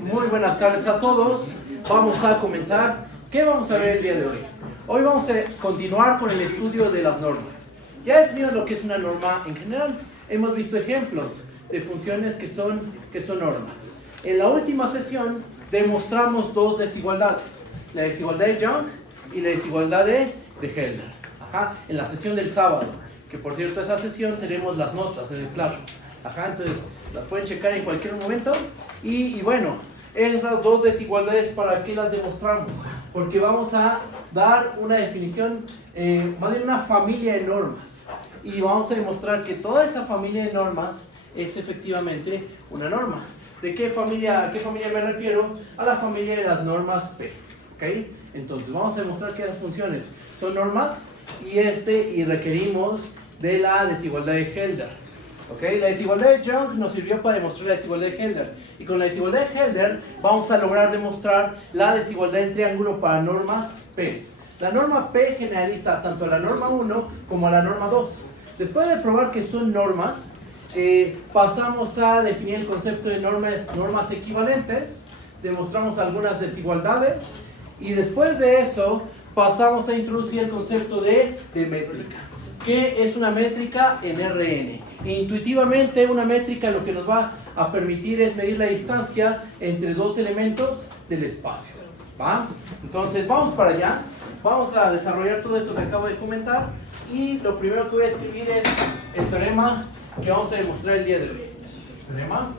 Muy buenas tardes a todos. Vamos a comenzar. ¿Qué vamos a ver el día de hoy? Hoy vamos a continuar con el estudio de las normas. Ya definimos lo que es una norma en general. Hemos visto ejemplos de funciones que son normas. En la última sesión demostramos dos desigualdades. La desigualdad de Young y la desigualdad de Hölder. En la sesión del sábado. Que por cierto, esa sesión tenemos las notas en el claro. Entonces las pueden checar en cualquier momento. Y bueno, esas dos desigualdades, ¿para qué las demostramos? Porque vamos a dar una definición, más bien una familia de normas. Y vamos a demostrar que toda esa familia de normas es efectivamente una norma. ¿De qué familia, a qué familia me refiero? A la familia de las normas P. ¿Okay? Entonces vamos a demostrar que esas funciones son normas y requerimos de la desigualdad de Hölder. ¿Okay? La desigualdad de Young nos sirvió para demostrar la desigualdad de Hölder. Y con la desigualdad de Hölder vamos a lograr demostrar la desigualdad del triángulo para normas P. La norma P generaliza tanto a la norma 1 como a la norma 2. Después de probar que son normas, pasamos a definir el concepto de normas equivalentes, demostramos algunas desigualdades y después de eso pasamos a introducir el concepto de métrica. ¿Qué es una métrica en Rn? Intuitivamente una métrica lo que nos va a permitir es medir la distancia entre dos elementos del espacio. ¿Va? Entonces vamos para allá, vamos a desarrollar todo esto que acabo de comentar y lo primero que voy a escribir es el teorema que vamos a demostrar el día de hoy. Teorema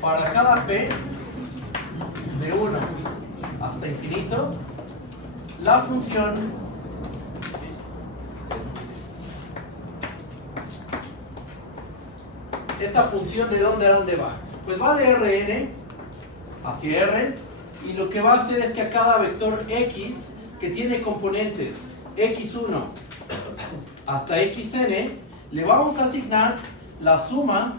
para cada p de 1 hasta infinito, la función esta función ¿de dónde a dónde va? Pues va de Rn hacia R y lo que va a hacer es que a cada vector x que tiene componentes x1 hasta xn le vamos a asignar la suma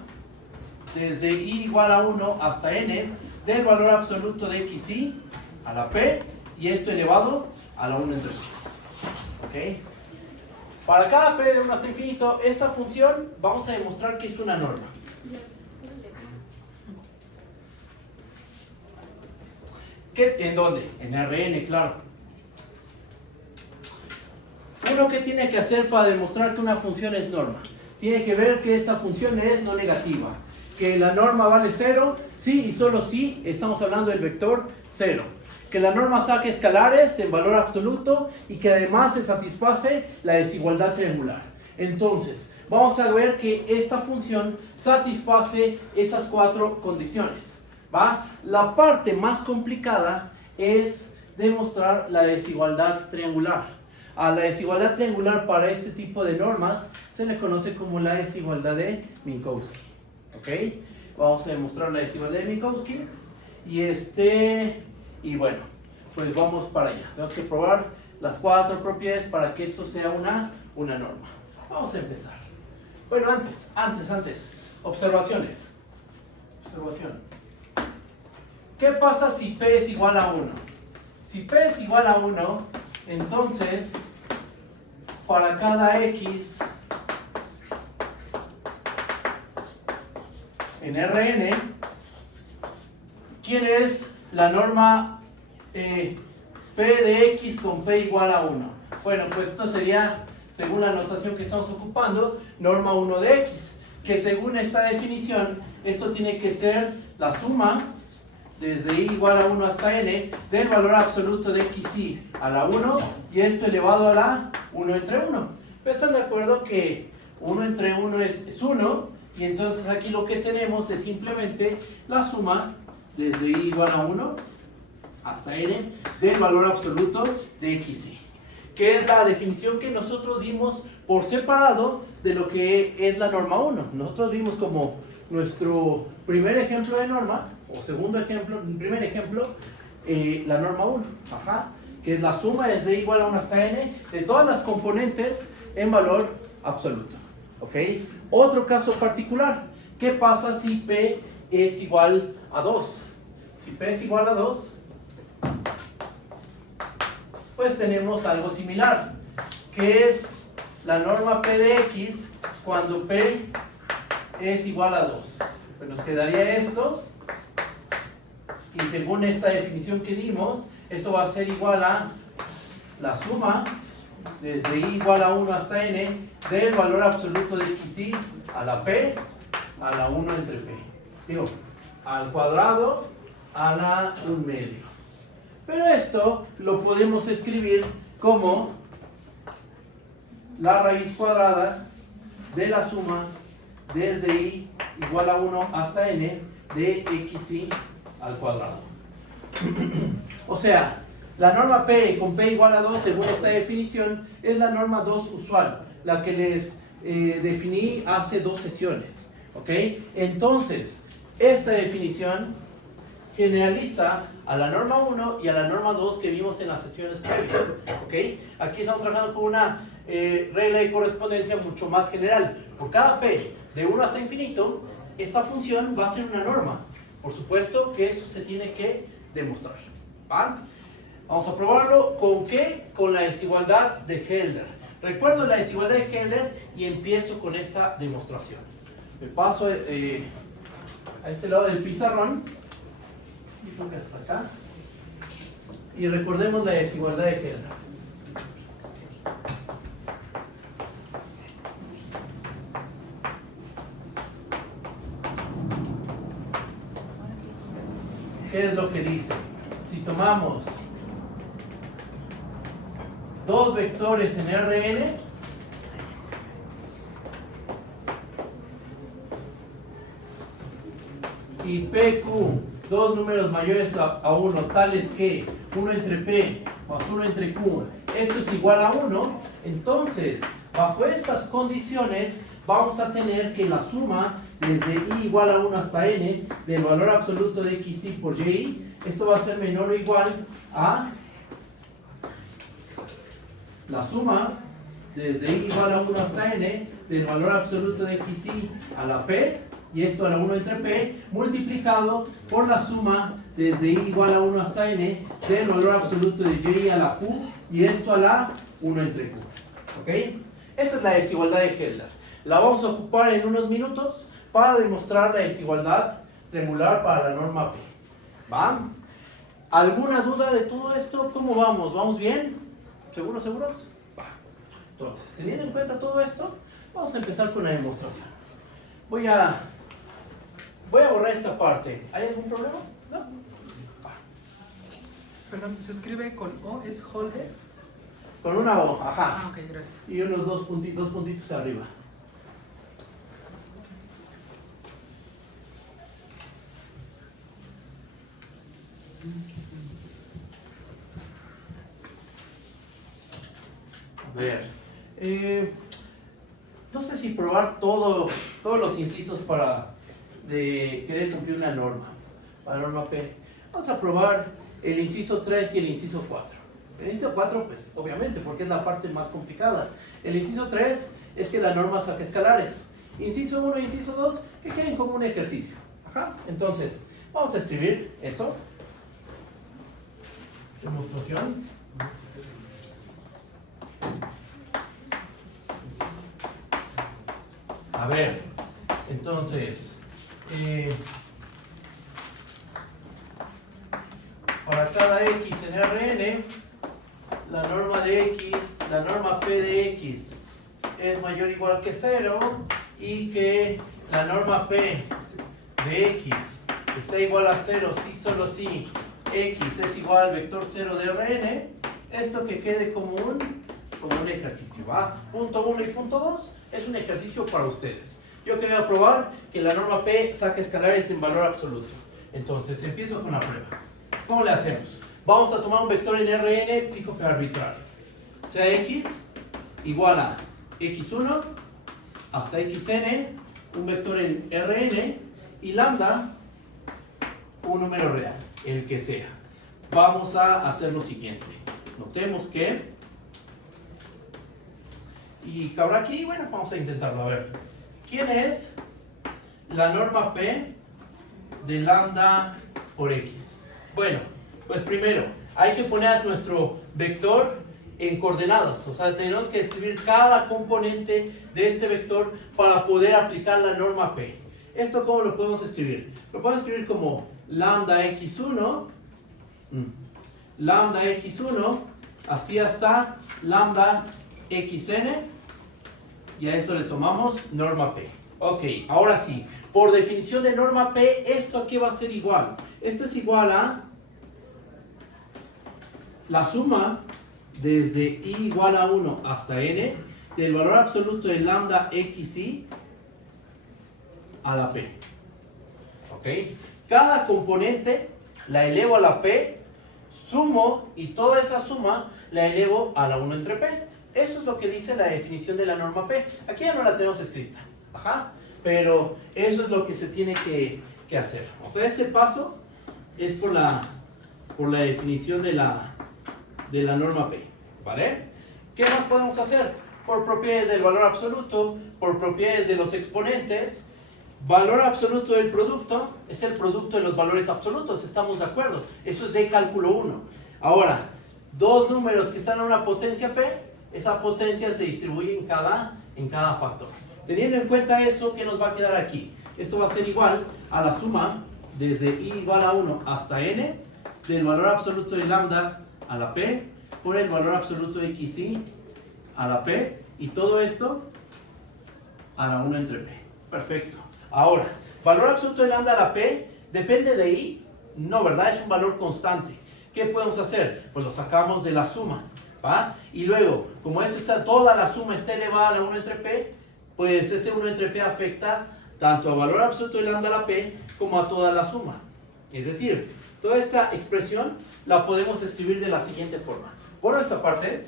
desde i igual a 1 hasta n del valor absoluto de xi a la p y esto elevado a la 1 entre 1. ¿Ok? Para cada p de 1 hasta infinito, esta función vamos a demostrar que es una norma. ¿En dónde? En Rn, claro. Uno que tiene que hacer para demostrar que una función es norma. Tiene que ver que esta función es no negativa. Que la norma vale 0, sí y solo si estamos hablando del vector 0. Que la norma saque escalares en valor absoluto y que además se satisface la desigualdad triangular. Entonces, vamos a ver que esta función satisface esas cuatro condiciones. ¿Va? La parte más complicada es demostrar la desigualdad triangular. A la desigualdad triangular para este tipo de normas se le conoce como la desigualdad de Minkowski. ¿Ok? Vamos a demostrar la desigualdad de Minkowski y bueno, pues vamos para allá. Tenemos que probar las cuatro propiedades para que esto sea una norma. Vamos a empezar. Bueno, antes. Observaciones. Observación. ¿Qué pasa si P es igual a 1? Si P es igual a 1, entonces, para cada X en Rn, ¿quién es la norma P de X con P igual a 1? Bueno, pues esto sería, según la notación que estamos ocupando, norma 1 de X, que según esta definición, esto tiene que ser la suma desde i igual a 1 hasta n del valor absoluto de xi a la 1 y esto elevado a la 1 entre 1. Pero están de acuerdo que 1 entre 1 es 1 y entonces aquí lo que tenemos es simplemente la suma desde i igual a 1 hasta n del valor absoluto de xi, que es la definición que nosotros dimos por separado de lo que es la norma 1. Nosotros vimos como nuestro primer ejemplo de norma, o segundo ejemplo, primer ejemplo, la norma 1, que es la suma desde i igual a 1 hasta n de todas las componentes en valor absoluto. ¿Ok? Otro caso particular, ¿qué pasa si P es igual a 2? Si P es igual a 2, pues tenemos algo similar, que es la norma P de X cuando P es igual a 2. Pues nos quedaría esto. Y según esta definición que dimos, eso va a ser igual a la suma desde i igual a 1 hasta n del valor absoluto de xi a la p a la 1 entre p. Digo, al cuadrado a la 1/2. Pero esto lo podemos escribir como la raíz cuadrada de la suma desde i igual a 1 hasta n de xi al cuadrado. O sea, la norma P con P igual a 2, según esta definición, es la norma 2 usual, la que les definí hace 2 sesiones. ¿Ok? Entonces, esta definición generaliza a la norma 1 y a la norma 2 que vimos en las sesiones previas. ¿Ok? Aquí estamos trabajando con una regla de correspondencia mucho más general. Por cada P de 1 hasta infinito, esta función va a ser una norma. Por supuesto que eso se tiene que demostrar. ¿Va? Vamos a probarlo. ¿Con qué? Con la desigualdad de Hölder. Recuerdo la desigualdad de Hölder y empiezo con esta demostración. Me paso a este lado del pizarrón. Y hasta acá. Y recordemos la desigualdad de Hölder. ¿Qué es lo que dice? Si tomamos dos vectores en Rn y PQ, dos números mayores a 1, tales que 1 entre P más 1 entre Q, esto es igual a 1, entonces, bajo estas condiciones, vamos a tener que la suma desde i igual a 1 hasta n del valor absoluto de xi por yi, esto va a ser menor o igual a la suma desde i igual a 1 hasta n del valor absoluto de xi a la p, y esto a la 1 entre p, multiplicado por la suma desde i igual a 1 hasta n del valor absoluto de yi a la q, y esto a la 1 entre q. ¿Ok? Esa es la desigualdad de Hölder. La vamos a ocupar en unos minutos para demostrar la desigualdad triangular para la norma P. ¿Va? ¿Alguna duda de todo esto? ¿Cómo vamos? ¿Vamos bien? ¿Seguros? Va. Entonces, teniendo en cuenta todo esto, vamos a empezar con la demostración. Voy a borrar esta parte. ¿Hay algún problema? ¿No? Va. Perdón, ¿se escribe con O? ¿Es Hölder? Con una O, ajá. Ah, ok, gracias. Y unos dos puntitos arriba. A ver, no sé si probar todos los incisos para querer cumplir una norma, para la norma P. Vamos a probar el inciso 3 y el inciso 4. El inciso 4, pues, obviamente, porque es la parte más complicada. El inciso 3 es que la norma saca escalares. Inciso 1 e inciso 2, que queden como un ejercicio. Ajá. Entonces, vamos a escribir eso. Demostración. A ver, entonces, para cada x en Rn, la norma de x, la norma P de x es mayor o igual que 0 y que la norma P de x está igual a 0 si solo si x es igual al vector 0 de Rn, esto que quede como un ejercicio, ¿va? Punto 1 y punto 2 es un ejercicio para ustedes. Yo que voy a probar que la norma P saca escalares en valor absoluto. Entonces, empiezo con la prueba. ¿Cómo le hacemos? Vamos a tomar un vector en Rn fijo pero arbitrario. Sea x igual a x1 hasta xn, un vector en Rn, y lambda, un número real, el que sea. Vamos a hacer lo siguiente. Notemos que, y cabrá aquí, bueno, vamos a intentarlo. A ver, ¿quién es la norma P de lambda por x? Bueno, pues primero hay que poner nuestro vector en coordenadas. O sea, tenemos que escribir cada componente de este vector para poder aplicar la norma P. ¿Esto cómo lo podemos escribir? Lo podemos escribir como lambda x1, así hasta lambda xn, y a esto le tomamos norma P. Ok, ahora sí, por definición de norma P, ¿esto a qué va a ser igual? Esto es igual a la suma desde i igual a 1 hasta n del valor absoluto de lambda xi a la P. ¿Ok? Cada componente la elevo a la P, sumo y toda esa suma la elevo a la 1 entre P. Eso es lo que dice la definición de la norma P. Aquí ya no la tenemos escrita. Ajá. Pero eso es lo que se tiene que hacer. O sea, este paso es por la definición de la norma P. ¿Vale? ¿Qué más podemos hacer? Por propiedades del valor absoluto, por propiedades de los exponentes. Valor absoluto del producto es el producto de los valores absolutos, estamos de acuerdo. Eso es de cálculo 1. Ahora, dos números que están a una potencia P, esa potencia se distribuye en cada factor. Teniendo en cuenta eso, ¿qué nos va a quedar aquí? Esto va a ser igual a la suma desde i igual a 1 hasta n del valor absoluto de lambda a la P por el valor absoluto de xi a la P, y todo esto a la 1 entre P. Perfecto. Ahora, valor absoluto de lambda a la P, ¿depende de i? No, ¿verdad? Es un valor constante. ¿Qué podemos hacer? Pues lo sacamos de la suma, ¿va? Y luego, como esto está, toda la suma está elevada a la 1 entre P, pues ese 1 entre P afecta tanto al valor absoluto de lambda a la P como a toda la suma. Es decir, toda esta expresión la podemos escribir de la siguiente forma. Por esta parte,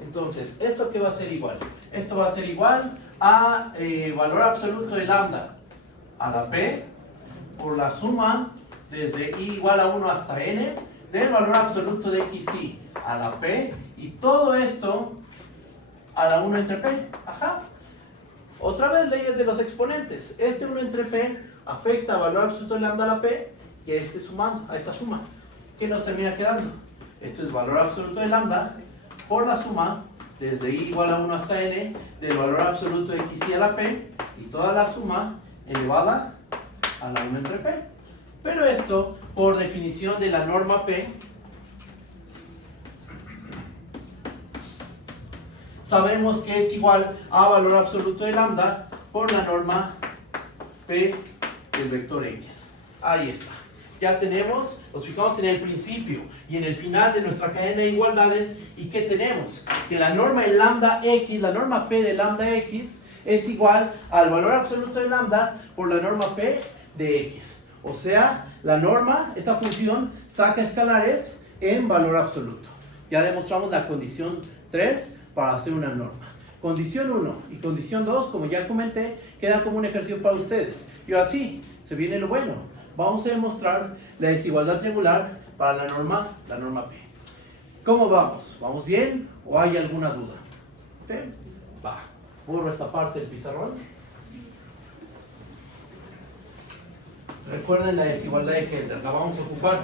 entonces, ¿esto qué va a ser igual? Esto va a ser igual a valor absoluto de lambda a la P por la suma desde i igual a 1 hasta n del valor absoluto de xi a la P, y todo esto a la 1 entre P. Ajá. Otra vez leyes de los exponentes. Este 1 entre P afecta al valor absoluto de lambda a la P y a este sumando, a esta suma. ¿Qué nos termina quedando? Esto es valor absoluto de lambda por la suma desde i igual a 1 hasta n del valor absoluto de xi a la P, y toda la suma elevada a la 1 entre P. Pero esto, por definición de la norma P, sabemos que es igual a valor absoluto de lambda por la norma P del vector X. Ahí está. Ya tenemos, nos fijamos en el principio y en el final de nuestra cadena de igualdades, y ¿qué tenemos? Que la norma de lambda X, la norma P de lambda X, es igual al valor absoluto de lambda por la norma P de X. O sea, la norma, esta función, saca escalares en valor absoluto. Ya demostramos la condición 3 para hacer una norma. Condición 1 y condición 2, como ya comenté, quedan como un ejercicio para ustedes. Y ahora sí, se viene lo bueno. Vamos a demostrar la desigualdad triangular para la norma P. ¿Cómo vamos? ¿Vamos bien o hay alguna duda? ¿Sí? Va. Borro esta parte del pizarrón. Recuerden la desigualdad de Kessler, la vamos a ocupar.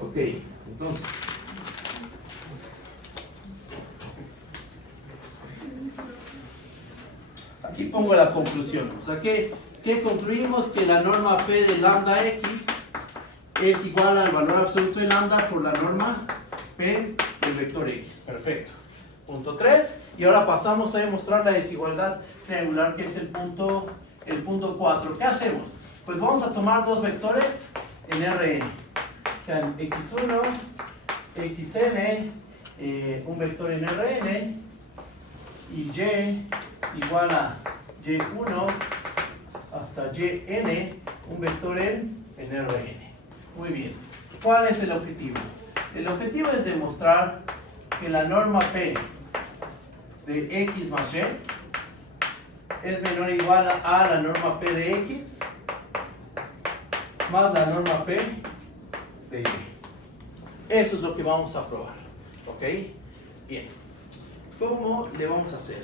Ok, entonces. Aquí pongo la conclusión. O sea que concluimos que la norma P de lambda X es igual al valor absoluto de lambda por la norma P del vector X. Perfecto. Punto 3. Y ahora pasamos a demostrar la desigualdad triangular, que es el punto 4. ¿Qué hacemos? Pues vamos a tomar dos vectores en Rn. Sean x1, xn, un vector en Rn, y y igual a y1 hasta yn, un vector en Rn. Muy bien. ¿Cuál es el objetivo? El objetivo es demostrar que la norma P de x más y es menor o igual a la norma P de x más la norma P de Y. Eso es lo que vamos a probar. ¿Ok? Bien. ¿Cómo le vamos a hacer?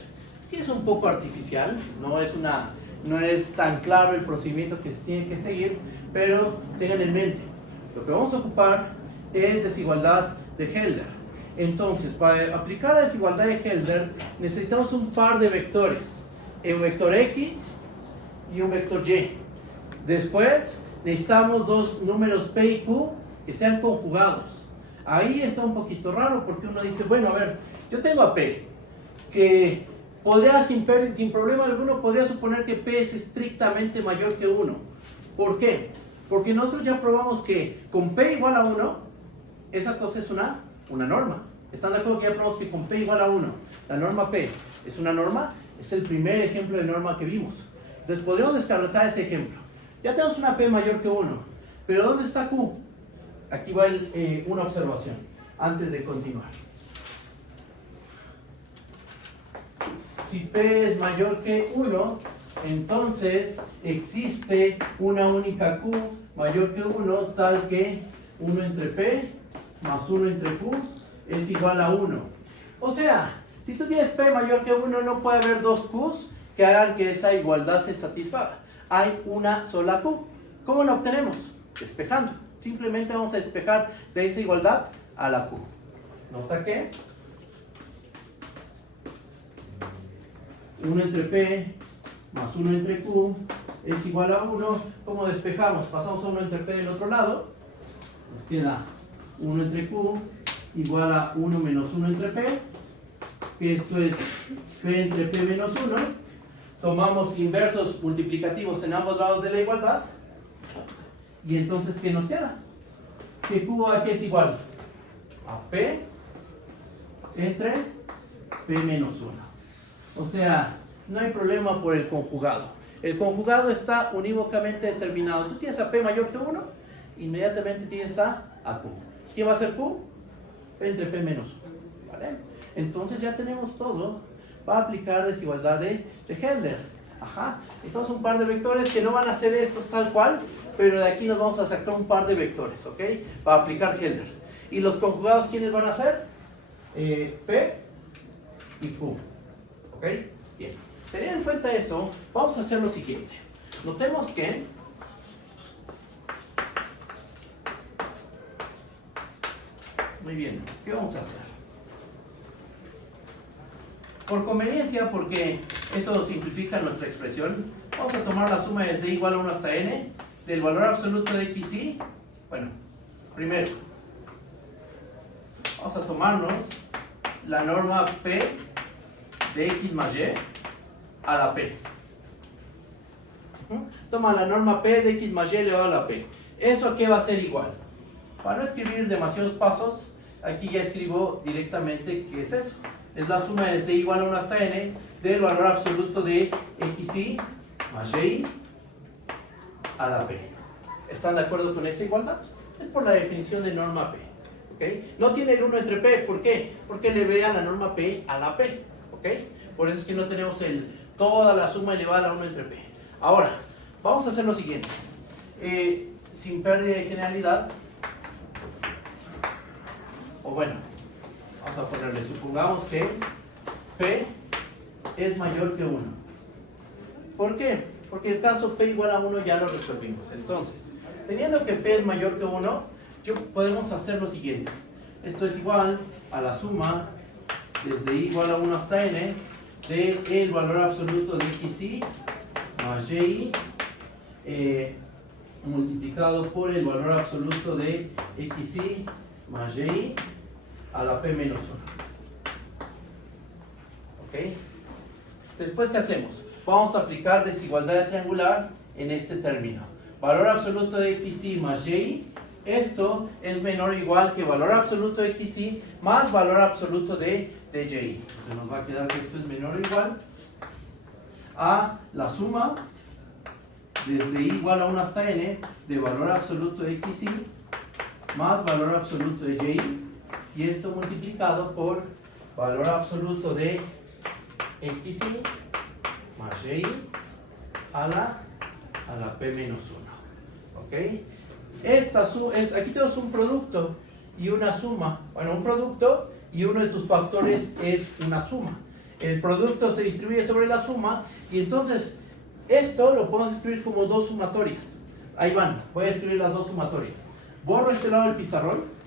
Sí, es un poco artificial, no es tan claro el procedimiento que se tiene que seguir, pero tengan en mente, lo que vamos a ocupar es desigualdad de Hölder. Entonces, para aplicar la desigualdad de Hölder, necesitamos un par de vectores, un vector X y un vector Y. Después, necesitamos dos números P y Q que sean conjugados. Ahí está un poquito raro porque uno dice, bueno, a ver, yo tengo a P, que podría sin problema alguno, podría suponer que P es estrictamente mayor que 1. ¿Por qué? Porque nosotros ya probamos que con P igual a 1, esa cosa es una norma. ¿Están de acuerdo que ya probamos que con P igual a 1, la norma P es una norma? Es el primer ejemplo de norma que vimos. Entonces podríamos descartar ese ejemplo. Ya tenemos una P mayor que 1, pero ¿dónde está Q? Aquí va una observación antes de continuar. Si P es mayor que 1, entonces existe una única Q mayor que 1, tal que 1 entre P más 1 entre Q es igual a 1. O sea, si tú tienes P mayor que 1, no puede haber dos Qs que hagan que esa igualdad se satisfaga. Hay una sola Q. ¿Cómo la obtenemos? Despejando. Simplemente vamos a despejar de esa igualdad a la Q. Nota que 1 entre P más 1 entre Q es igual a 1. ¿Cómo despejamos? Pasamos a 1 entre P del otro lado. Nos queda 1 entre Q igual a 1 menos 1 entre P, que esto es P entre P menos 1. Tomamos inversos multiplicativos en ambos lados de la igualdad. Y entonces, ¿qué nos queda? Que Q a qué es igual a P entre P menos 1. O sea, no hay problema por el conjugado. El conjugado está unívocamente determinado. Tú tienes a P mayor que 1, inmediatamente tienes a Q. ¿Quién va a ser Q? P entre P menos 1. ¿Vale? Entonces ya tenemos todo para aplicar desigualdad de Hölder. Ajá. Entonces un par de vectores que no van a ser estos tal cual, pero de aquí nos vamos a sacar un par de vectores, ¿ok? Para aplicar Hölder. ¿Y los conjugados quiénes van a ser? P y Q. ¿Ok? Bien. Teniendo en cuenta eso, vamos a hacer lo siguiente. Notemos que muy bien, ¿qué vamos a hacer? Por conveniencia, porque eso simplifica nuestra expresión, vamos a tomar la suma desde igual a 1 hasta n del valor absoluto de x y, bueno, primero, vamos a tomarnos la norma P de x más y a la P. Toma la norma P de x más y elevado a la P. ¿Eso a qué va a ser igual? Para no escribir demasiados pasos, aquí ya escribo directamente qué es eso. Es la suma desde igual a 1 hasta n del valor absoluto de xy más y a la P. ¿Están de acuerdo con esa igualdad? Es por la definición de norma P. ¿Okay? No tiene el 1 entre P. ¿Por qué? Porque le ve a la norma P a la P. ¿Okay? Por eso es que no tenemos toda la suma elevada a 1 entre P. Ahora, vamos a hacer lo siguiente. Sin pérdida de generalidad, o bueno, vamos a ponerle, supongamos que P es mayor que 1. ¿Por qué? Porque el caso P igual a 1 ya lo resolvimos. Entonces, teniendo que P es mayor que 1, podemos hacer lo siguiente. Esto es igual a la suma desde igual a 1 hasta n de el valor absoluto de xy más y multiplicado por el valor absoluto de xy más y a la P menos 1. ¿Ok? Después, ¿qué hacemos? Vamos a aplicar desigualdad triangular en este término. Valor absoluto de xy más y, esto es menor o igual que valor absoluto de xy más valor absoluto de y. Entonces nos va a quedar que esto es menor o igual a la suma desde igual a 1 hasta n de valor absoluto de xy más valor absoluto de y esto multiplicado por valor absoluto de xy más y a la P menos 1. ¿Ok? aquí tenemos un producto y una suma. Bueno, un producto y uno de tus factores es una suma. El producto se distribuye sobre la suma y entonces esto lo podemos escribir como dos sumatorias. Ahí van, voy a escribir las dos sumatorias. Borro este lado del pizarrón.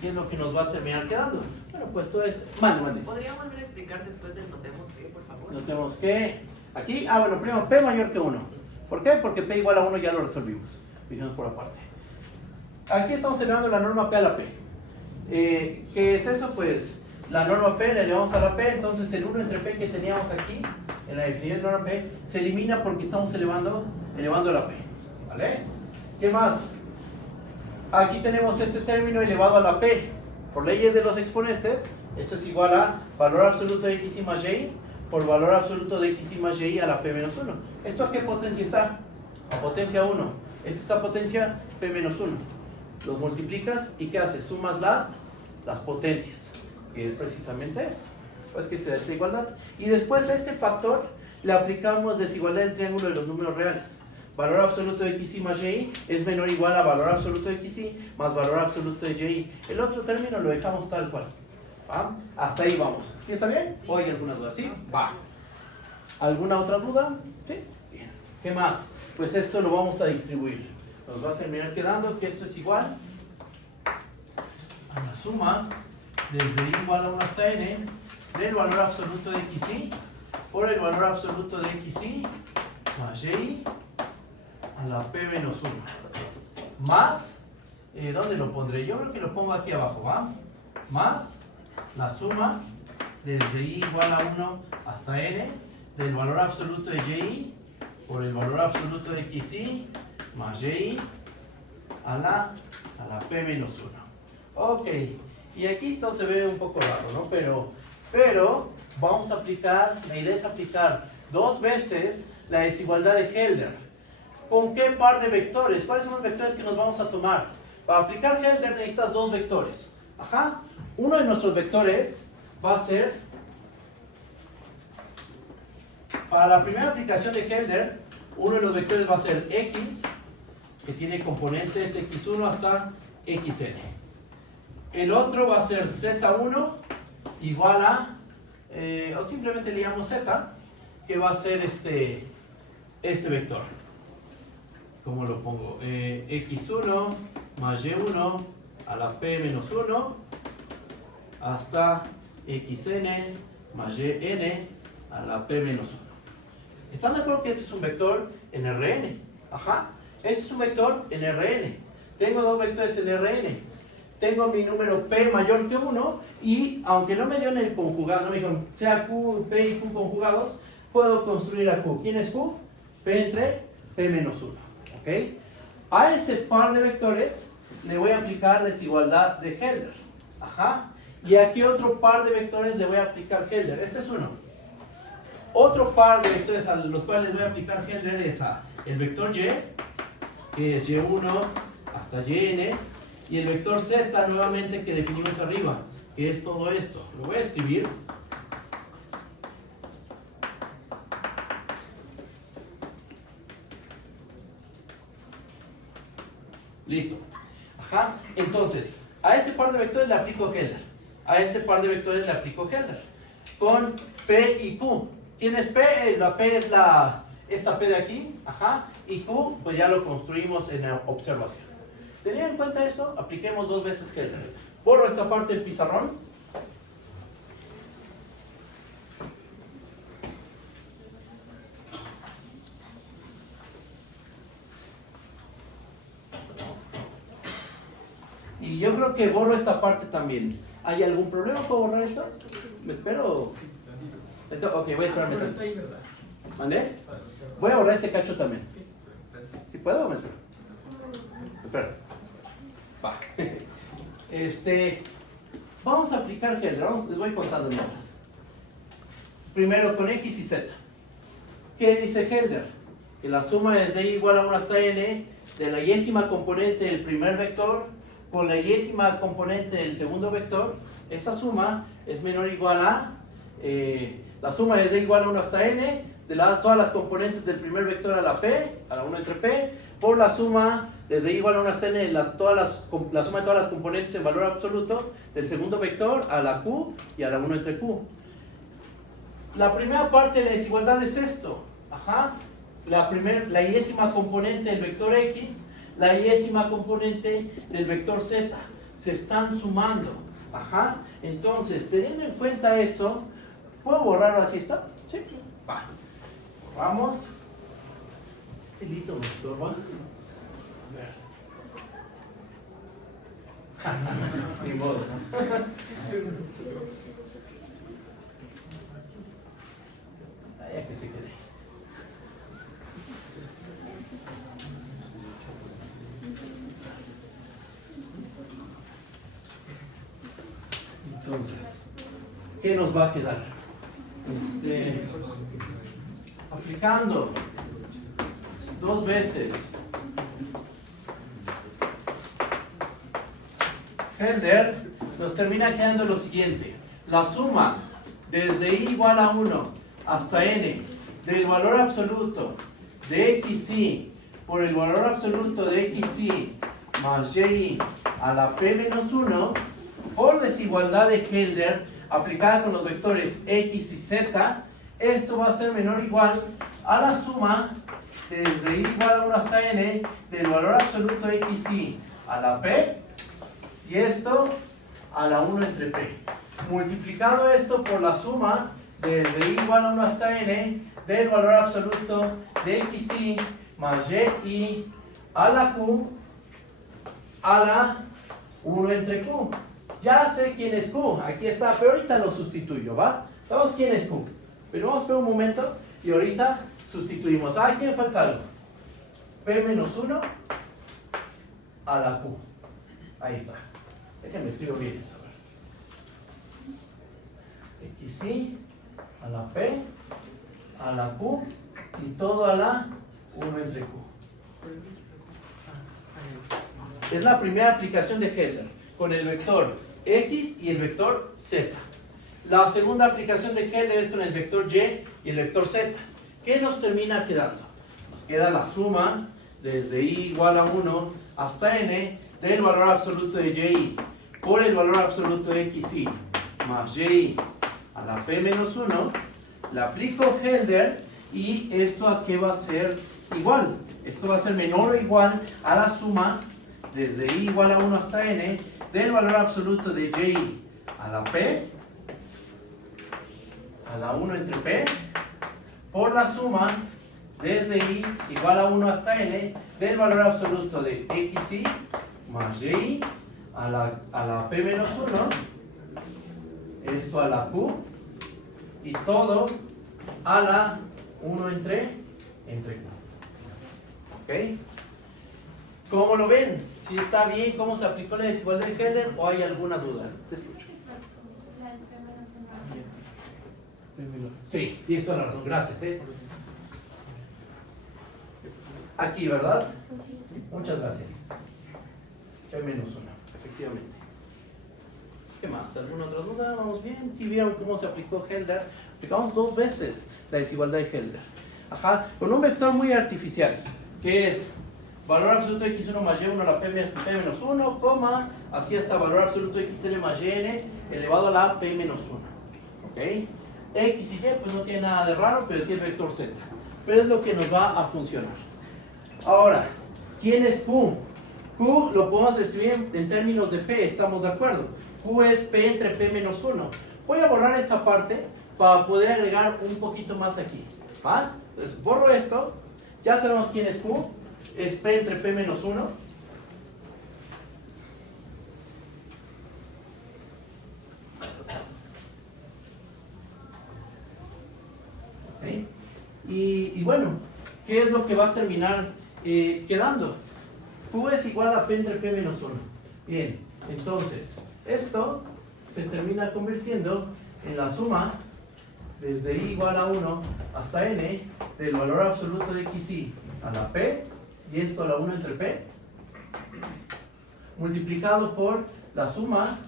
¿Qué es lo que nos va a terminar quedando? Bueno, pues todo esto. Mande. ¿Podría volver a explicar después del notemos que, por favor? Notemos que aquí, bueno, primero P mayor que 1. ¿Por qué? Porque P igual a 1 ya lo resolvimos. Lo hicimos por aparte. Aquí estamos elevando la norma P a la P. ¿Qué es eso? Pues la norma P la elevamos a la P, entonces el 1 entre P que teníamos aquí, en la definición de norma P, se elimina porque estamos elevando la P. ¿Vale? ¿Qué más? Aquí tenemos este término elevado a la P. Por leyes de los exponentes, esto es igual a valor absoluto de x y más y por valor absoluto de x y más y a la P menos 1. ¿Esto a qué potencia está? A potencia 1. Esto está a potencia P menos 1. Los multiplicas y ¿qué haces? Sumas las potencias, que es precisamente esto. Pues que se da esta igualdad. Y después a este factor le aplicamos desigualdad del triángulo de los números reales. Valor absoluto de xy más y es menor o igual a valor absoluto de xy más valor absoluto de y. El otro término lo dejamos tal cual. ¿Va? Hasta ahí vamos. ¿Sí está bien? ¿O hay alguna duda? ¿Sí? Va. ¿Alguna otra duda? ¿Sí? Bien. ¿Qué más? Pues esto lo vamos a distribuir. Nos va a terminar quedando que esto es igual a la suma desde i igual a 1 hasta n del valor absoluto de xy por el valor absoluto de xy más y a la P menos 1 más, ¿dónde lo pondré? Yo creo que lo pongo aquí abajo, ¿va? Más la suma desde i igual a 1 hasta n del valor absoluto de y por el valor absoluto de xy más y a la P menos 1. Ok, y aquí todo se ve un poco raro, ¿no? Pero vamos a aplicar, la idea es aplicar dos veces la desigualdad de Helder. ¿Con qué par de vectores? ¿Cuáles son los vectores que nos vamos a tomar? Para aplicar Helder necesitas dos vectores. Ajá. Uno de nuestros vectores va a ser, para la primera aplicación de Helder, uno de los vectores va a ser x, que tiene componentes x1 hasta xn. El otro va a ser z1 igual a, o simplemente le llamo z, que va a ser este vector. ¿Cómo lo pongo? X1 más Y1 a la P menos 1 hasta XN más YN a la P menos 1. ¿Están de acuerdo que este es un vector en Rn? Ajá. Este es un vector en Rn. Tengo dos vectores en Rn. Tengo mi número P mayor que 1 y aunque no me dio en el conjugado, no me dijo sea Q, P y Q conjugados, puedo construir a Q. ¿Quién es Q? P entre P menos 1. ¿Ok? A ese par de vectores le voy a aplicar desigualdad de Helder. Ajá. Y aquí otro par de vectores le voy a aplicar Helder. Este es uno. Otro par de vectores a los cuales les voy a aplicar Helder es el vector Y, que es Y1 hasta YN, y el vector Z nuevamente que definimos arriba, que es todo esto. Lo voy a escribir. Listo. Ajá. Entonces, a este par de vectores le aplico Helder. A este par de vectores le aplico Helder. Con P y Q. ¿Tienes P? La P es esta P de aquí. Ajá. Y Q, pues ya lo construimos en la observación. Teniendo en cuenta eso, apliquemos dos veces Helder. Borro esta parte del pizarrón. Y yo creo que borro esta parte también. ¿Hay algún problema? ¿Puedo borrar esto? ¿Me espero? Ok, voy a esperarme. ¿Mandé? Voy a borrar este cacho también. ¿Sí puedo o me espero? Espera. Va. Vamos a aplicar Helder. Les voy contando mientras. Primero con X y Z. ¿Qué dice Helder? que la suma es de y igual a 1 hasta n de la y-ésima componente del primer vector con la y-ésima componente del segundo vector, esa suma es menor o igual a, la suma es de igual a 1 hasta n, de todas las componentes del primer vector a la p, a la 1 entre p, por la suma desde igual a 1 hasta n, la suma de todas las componentes en valor absoluto del segundo vector a la q y a la 1 entre q. La primera parte de la desigualdad es esto, la y-ésima componente del vector x, la y-ésima componente del vector z, se están sumando. Entonces, teniendo en cuenta eso, ¿puedo borrar así esto? Sí. Va. Vamos. Este hilito me estorba. A ver. Ni modo. Ya que se quede. Entonces, ¿qué nos va a quedar? Aplicando 2 veces Helder, nos termina quedando lo siguiente: la suma desde i igual a 1 hasta n del valor absoluto de xi por el valor absoluto de xi más yi a la p menos 1 por desigualdad de Helder aplicada con los vectores x y z, esto va a ser menor o igual a la suma desde i igual a 1 hasta n del valor absoluto xi a la p y esto a la 1 entre p. Multiplicado esto por la suma desde i igual a 1 hasta n del valor absoluto de xi más yi a la q a la 1 entre q. Ya sé quién es q, aquí está, pero ahorita lo sustituyo, ¿va? Sabemos quién es q, pero vamos a esperar un momento y ahorita sustituimos. Aquí me falta algo. P menos 1 a la q. Ahí está. Déjenme escribo bien eso. xi a la p a la q y todo a la 1 entre q. Es la primera aplicación de Helder con el vector x y el vector z. La segunda aplicación de Helder es con el vector y y el vector z. ¿Qué nos termina quedando? Nos queda la suma desde i igual a 1 hasta n del valor absoluto de yi por el valor absoluto de xi más yi a la p menos 1. Le aplico Helder y esto a qué va a ser igual. Esto va a ser menor o igual a la suma desde i igual a 1 hasta n del valor absoluto de yi a la p a la 1 entre p por la suma desde i igual a 1 hasta n del valor absoluto de xi más yi a la p menos 1, esto a la q y todo a la 1 entre q. ¿Ok? ¿Cómo lo ven? ¿Si está bien cómo se aplicó la desigualdad de Helder o hay alguna duda? Te escucho. Sí, tienes toda la razón, gracias. Aquí, ¿verdad? Muchas gracias. P menos 1, efectivamente. ¿Qué más? ¿Alguna otra duda? ¿Vamos bien? ¿Sí vieron cómo se aplicó Helder? Aplicamos 2 veces la desigualdad de Helder. Con un vector muy artificial, que es valor absoluto de x1 más y1 a la p menos 1, coma, así hasta valor absoluto de xn más yn elevado a la p menos 1. ¿Ok? X y y pues no tiene nada de raro, pero sí el vector z. Pero es lo que nos va a funcionar. Ahora, ¿quién es q? Q lo podemos escribir en términos de p, ¿estamos de acuerdo? Q es p entre p menos 1. Voy a borrar esta parte para poder agregar un poquito más aquí. ¿Va? Entonces, borro esto. Ya sabemos quién es q. Es p entre p menos 1. ¿Okay? Y bueno, ¿qué es lo que va a terminar quedando? Q es igual a p entre p menos 1. Bien, entonces, esto se termina convirtiendo en la suma desde i igual a 1 hasta n del valor absoluto de xi a la p, y esto a la 1 entre p, multiplicado por la suma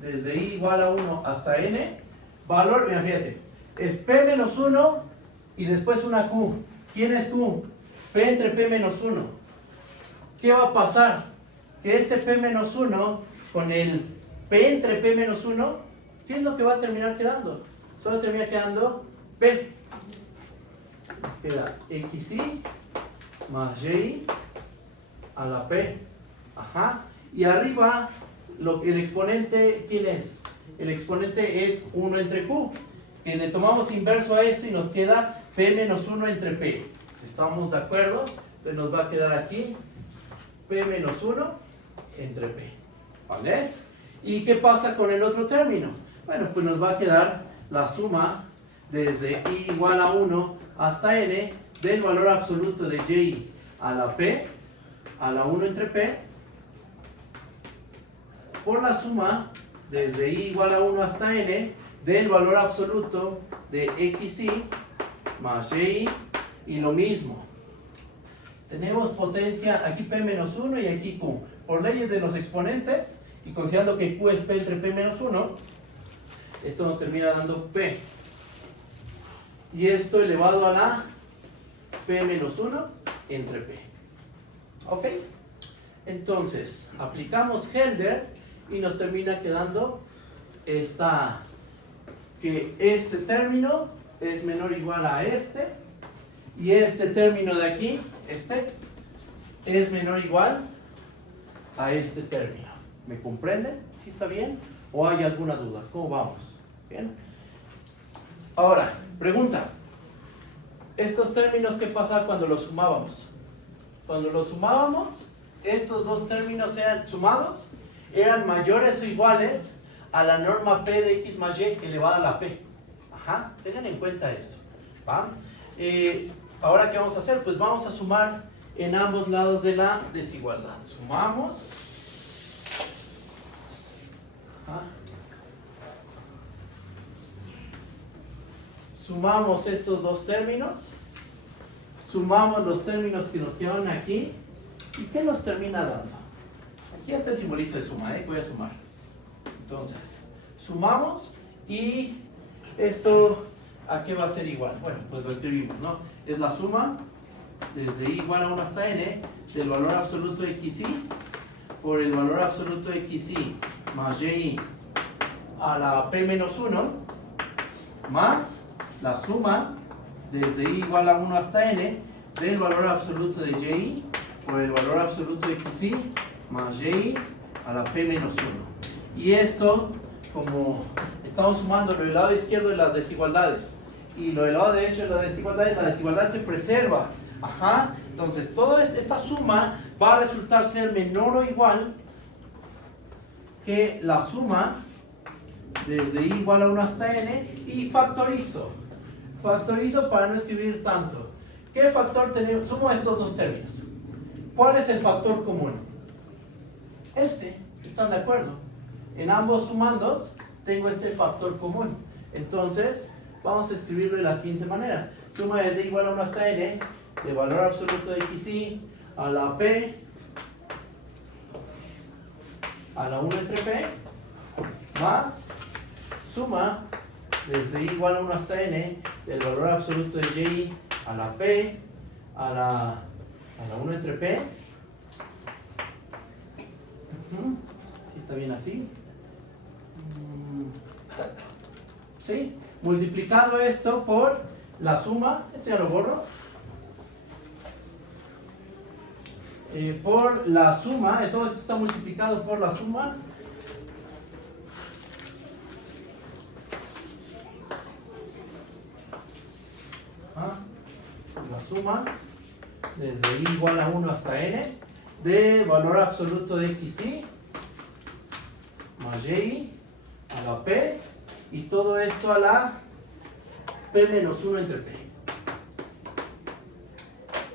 desde i igual a 1 hasta n, valor, mira, fíjate, es p menos 1 y después una q. ¿Quién es q? P entre p menos 1. ¿Qué va a pasar? Que este p menos 1 con el p entre p menos 1, ¿qué es lo que va a terminar quedando? Solo termina quedando p. Nos queda xi más yi a la p. Ajá. Y arriba, el exponente, ¿quién es? El exponente es 1 entre q. Que le tomamos inverso a esto y nos queda p menos 1 entre p. ¿Estamos de acuerdo? Entonces nos va a quedar aquí p menos 1 entre p. ¿Vale? ¿Y qué pasa con el otro término? Bueno, pues nos va a quedar la suma desde i igual a 1 hasta n del valor absoluto de yi a la p, a la 1 entre p, por la suma desde i igual a 1 hasta n del valor absoluto de xi más yi, y lo mismo. Tenemos potencia aquí p menos 1 y aquí q. Por leyes de los exponentes, y considerando que q es p entre p menos 1, esto nos termina dando p. Y esto elevado a la p menos 1 entre p. ¿Ok? Entonces, aplicamos Helder y nos termina quedando esta, que este término es menor o igual a este, y este término de aquí, este, es menor o igual a este término. ¿Me comprenden? ¿Sí está bien? ¿O hay alguna duda? ¿Cómo vamos? ¿Bien? Ahora, pregunta. ¿Estos términos qué pasaba cuando los sumábamos? Cuando los sumábamos, estos dos términos eran sumados, eran mayores o iguales a la norma p de x más y elevada a la p. Ajá, tengan en cuenta eso. ¿Va? Ahora, ¿qué vamos a hacer? Pues vamos a sumar en ambos lados de la desigualdad. Sumamos. Ajá. Sumamos estos dos términos. Sumamos los términos que nos quedan aquí. ¿Y qué nos termina dando? Aquí está el simbolito de suma, voy a sumar. Entonces, sumamos y esto, ¿a qué va a ser igual? Bueno, pues lo escribimos, ¿no? Es la suma desde i igual a 1 hasta n del valor absoluto de xi por el valor absoluto de xi más yi a la p menos 1 más la suma desde i igual a 1 hasta n del valor absoluto de yi por el valor absoluto de xi más y a la p menos 1. Y esto, como estamos sumando lo del lado izquierdo de las desigualdades y lo del lado derecho de las desigualdades, la desigualdad se preserva. Ajá. Entonces, toda esta suma va a resultar ser menor o igual que la suma desde i igual a 1 hasta n, y factorizo. Factorizo para no escribir tanto. ¿Qué factor tenemos? Sumo estos dos términos. ¿Cuál es el factor común? Este. ¿Están de acuerdo? En ambos sumandos tengo este factor común. Entonces, vamos a escribirlo de la siguiente manera. Suma desde i igual a 1 hasta n de valor absoluto de xi a la p a la 1 entre p más suma desde i igual a 1 hasta n del valor absoluto de y a la p a la 1 entre p. ¿Sí está bien así? ¿Sí? Multiplicado esto por la suma, esto ya lo borro, por la suma, todo esto está multiplicado por la suma la suma desde i igual a 1 hasta n de valor absoluto de xi más y a la p, y todo esto a la p menos 1 entre p.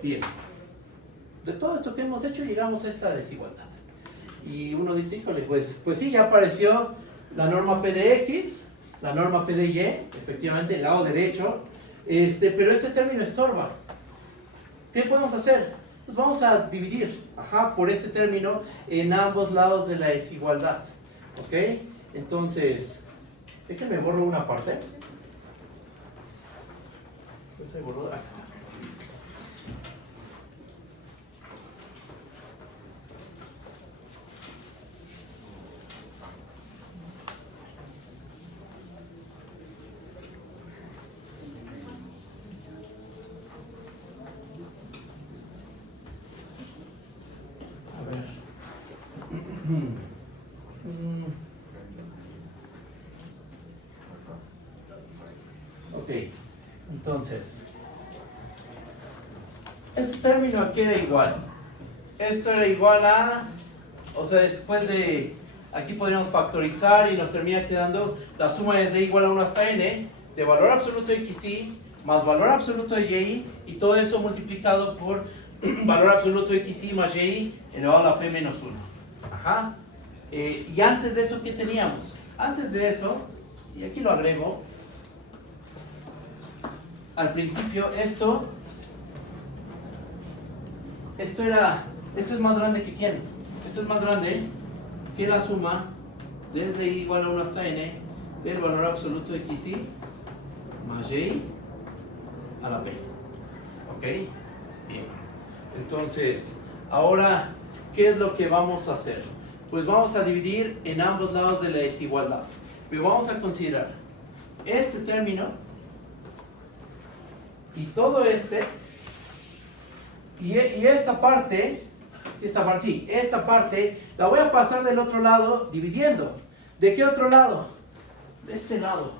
Bien, de todo esto que hemos hecho llegamos a esta desigualdad y uno dice, híjole, pues sí, ya apareció la norma p de x, la norma P de Y, efectivamente, el lado derecho, pero este término estorba. ¿Qué podemos hacer? Pues vamos a dividir por este término en ambos lados de la desigualdad. ¿Ok? Entonces, déjenme borro una parte. Se borró acá. Ok, entonces, este término aquí era igual. Esto era igual a, o sea, después de, aquí podríamos factorizar y nos termina quedando la suma es de igual a 1 hasta n, de valor absoluto de xy, más valor absoluto de y, y todo eso multiplicado por valor absoluto de xy más y elevado a la p menos 1. Ajá. Y antes de eso, ¿qué teníamos? Antes de eso, y aquí lo agrego, al principio esto es más grande que ¿quién? Esto es más grande que la suma desde y igual a 1 hasta n del valor absoluto de xy más y a la p. ¿Ok? Bien. Entonces, ahora, ¿qué es lo que vamos a hacer? Pues vamos a dividir en ambos lados de la desigualdad. Pero vamos a considerar este término y todo y esta parte, esta parte la voy a pasar del otro lado dividiendo. ¿De qué otro lado? De este lado,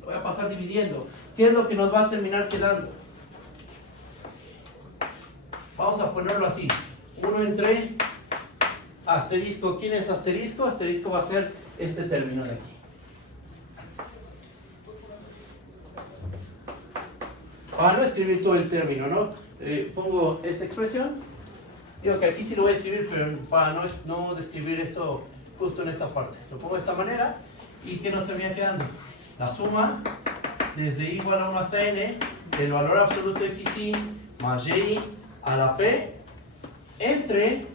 lo voy a pasar dividiendo. ¿Qué es lo que nos va a terminar quedando? Vamos a ponerlo así, 1 entre asterisco. ¿Quién es asterisco? Asterisco va a ser este término de aquí. Para no escribir todo el término, ¿no? Pongo esta expresión. Digo que aquí sí lo voy a escribir, pero para no describir esto justo en esta parte. Lo pongo de esta manera. ¿Y qué nos termina quedando? La suma desde y igual a 1 hasta n del valor absoluto de xy más y a la p entre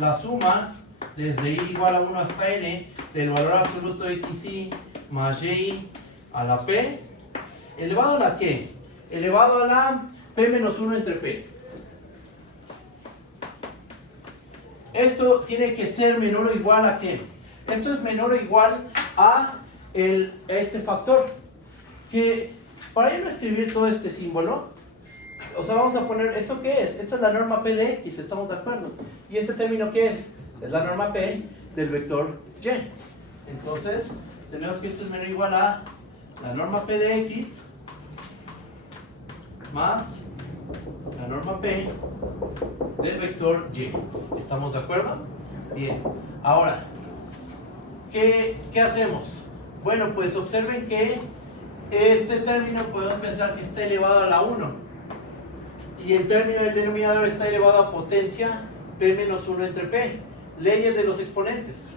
la suma desde y igual a 1 hasta n del valor absoluto de xy más y a la p elevado a la qué? Elevado a la p menos 1 entre p. Esto tiene que ser menor o igual a qué? Esto es menor o igual a este factor. Que para yo no escribir todo este símbolo, o sea, vamos a poner, ¿esto qué es? Esta es la norma p de x, ¿estamos de acuerdo? ¿Y este término qué es? Es la norma p del vector y. Entonces, tenemos que esto es menor o igual a la norma p de x más la norma p del vector y. ¿Estamos de acuerdo? Bien. Ahora, ¿qué hacemos? Bueno, pues observen que este término podemos pensar que está elevado a la 1. Y el término del denominador está elevado a potencia p menos 1 entre p. Leyes de los exponentes.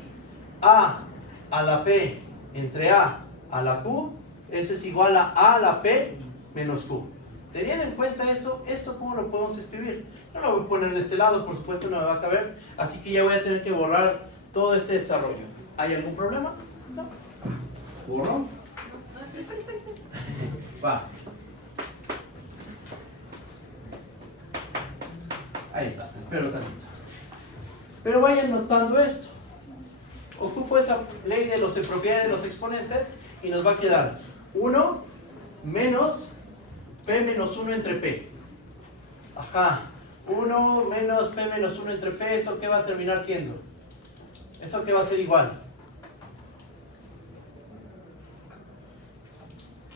A la p entre a la q, eso es igual a la p menos q. Teniendo en cuenta eso, ¿esto cómo lo podemos escribir? No lo voy a poner de este lado, por supuesto no me va a caber, así que ya voy a tener que borrar todo este desarrollo. ¿Hay algún problema? No. ¿Borro? No, espera. Va. Ahí está, espero tantito. Pero vayan notando esto. Ocupo esa ley de las propiedades de los exponentes y nos va a quedar 1 menos p menos 1 entre p. 1 menos p menos 1 entre p, ¿eso qué va a terminar siendo? ¿Eso qué va a ser igual?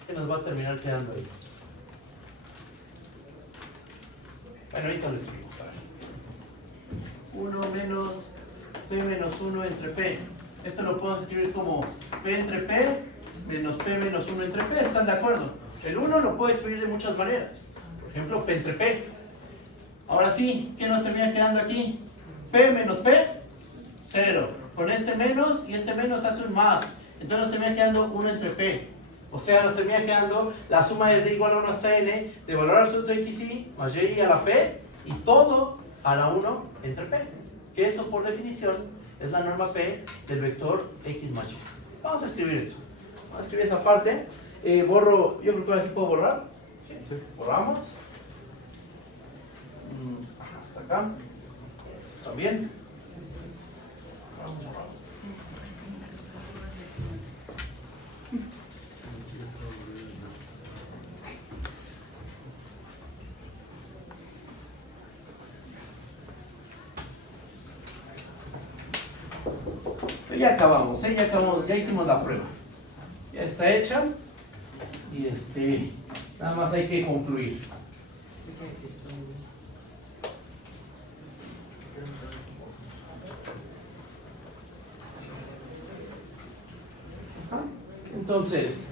¿Qué nos va a terminar quedando ahí? Bueno, ahorita lo escribimos, a ver. 1 menos p menos 1 entre p. Esto lo podemos escribir como p entre p menos p menos 1 entre p. ¿Están de acuerdo? El 1 lo puedo escribir de muchas maneras. Por ejemplo, p entre p. Ahora sí, ¿qué nos termina quedando aquí? P menos p, 0. Con este menos y este menos hace un más. Entonces nos termina quedando 1 entre P. O sea, nos termina quedando la suma es de igual a 1 hasta n de valor absoluto de xi más y a la P y todo a la 1 entre P. Que eso por definición es la norma P del vector x más y. Vamos a escribir eso. Vamos a escribir esa parte. Borro, yo creo que ahora sí puedo borrar. Sí. Borramos. Hasta acá. Esto también. Borramos. Ya acabamos, ya hicimos la prueba. Ya está hecha. Y nada más hay que concluir. Entonces,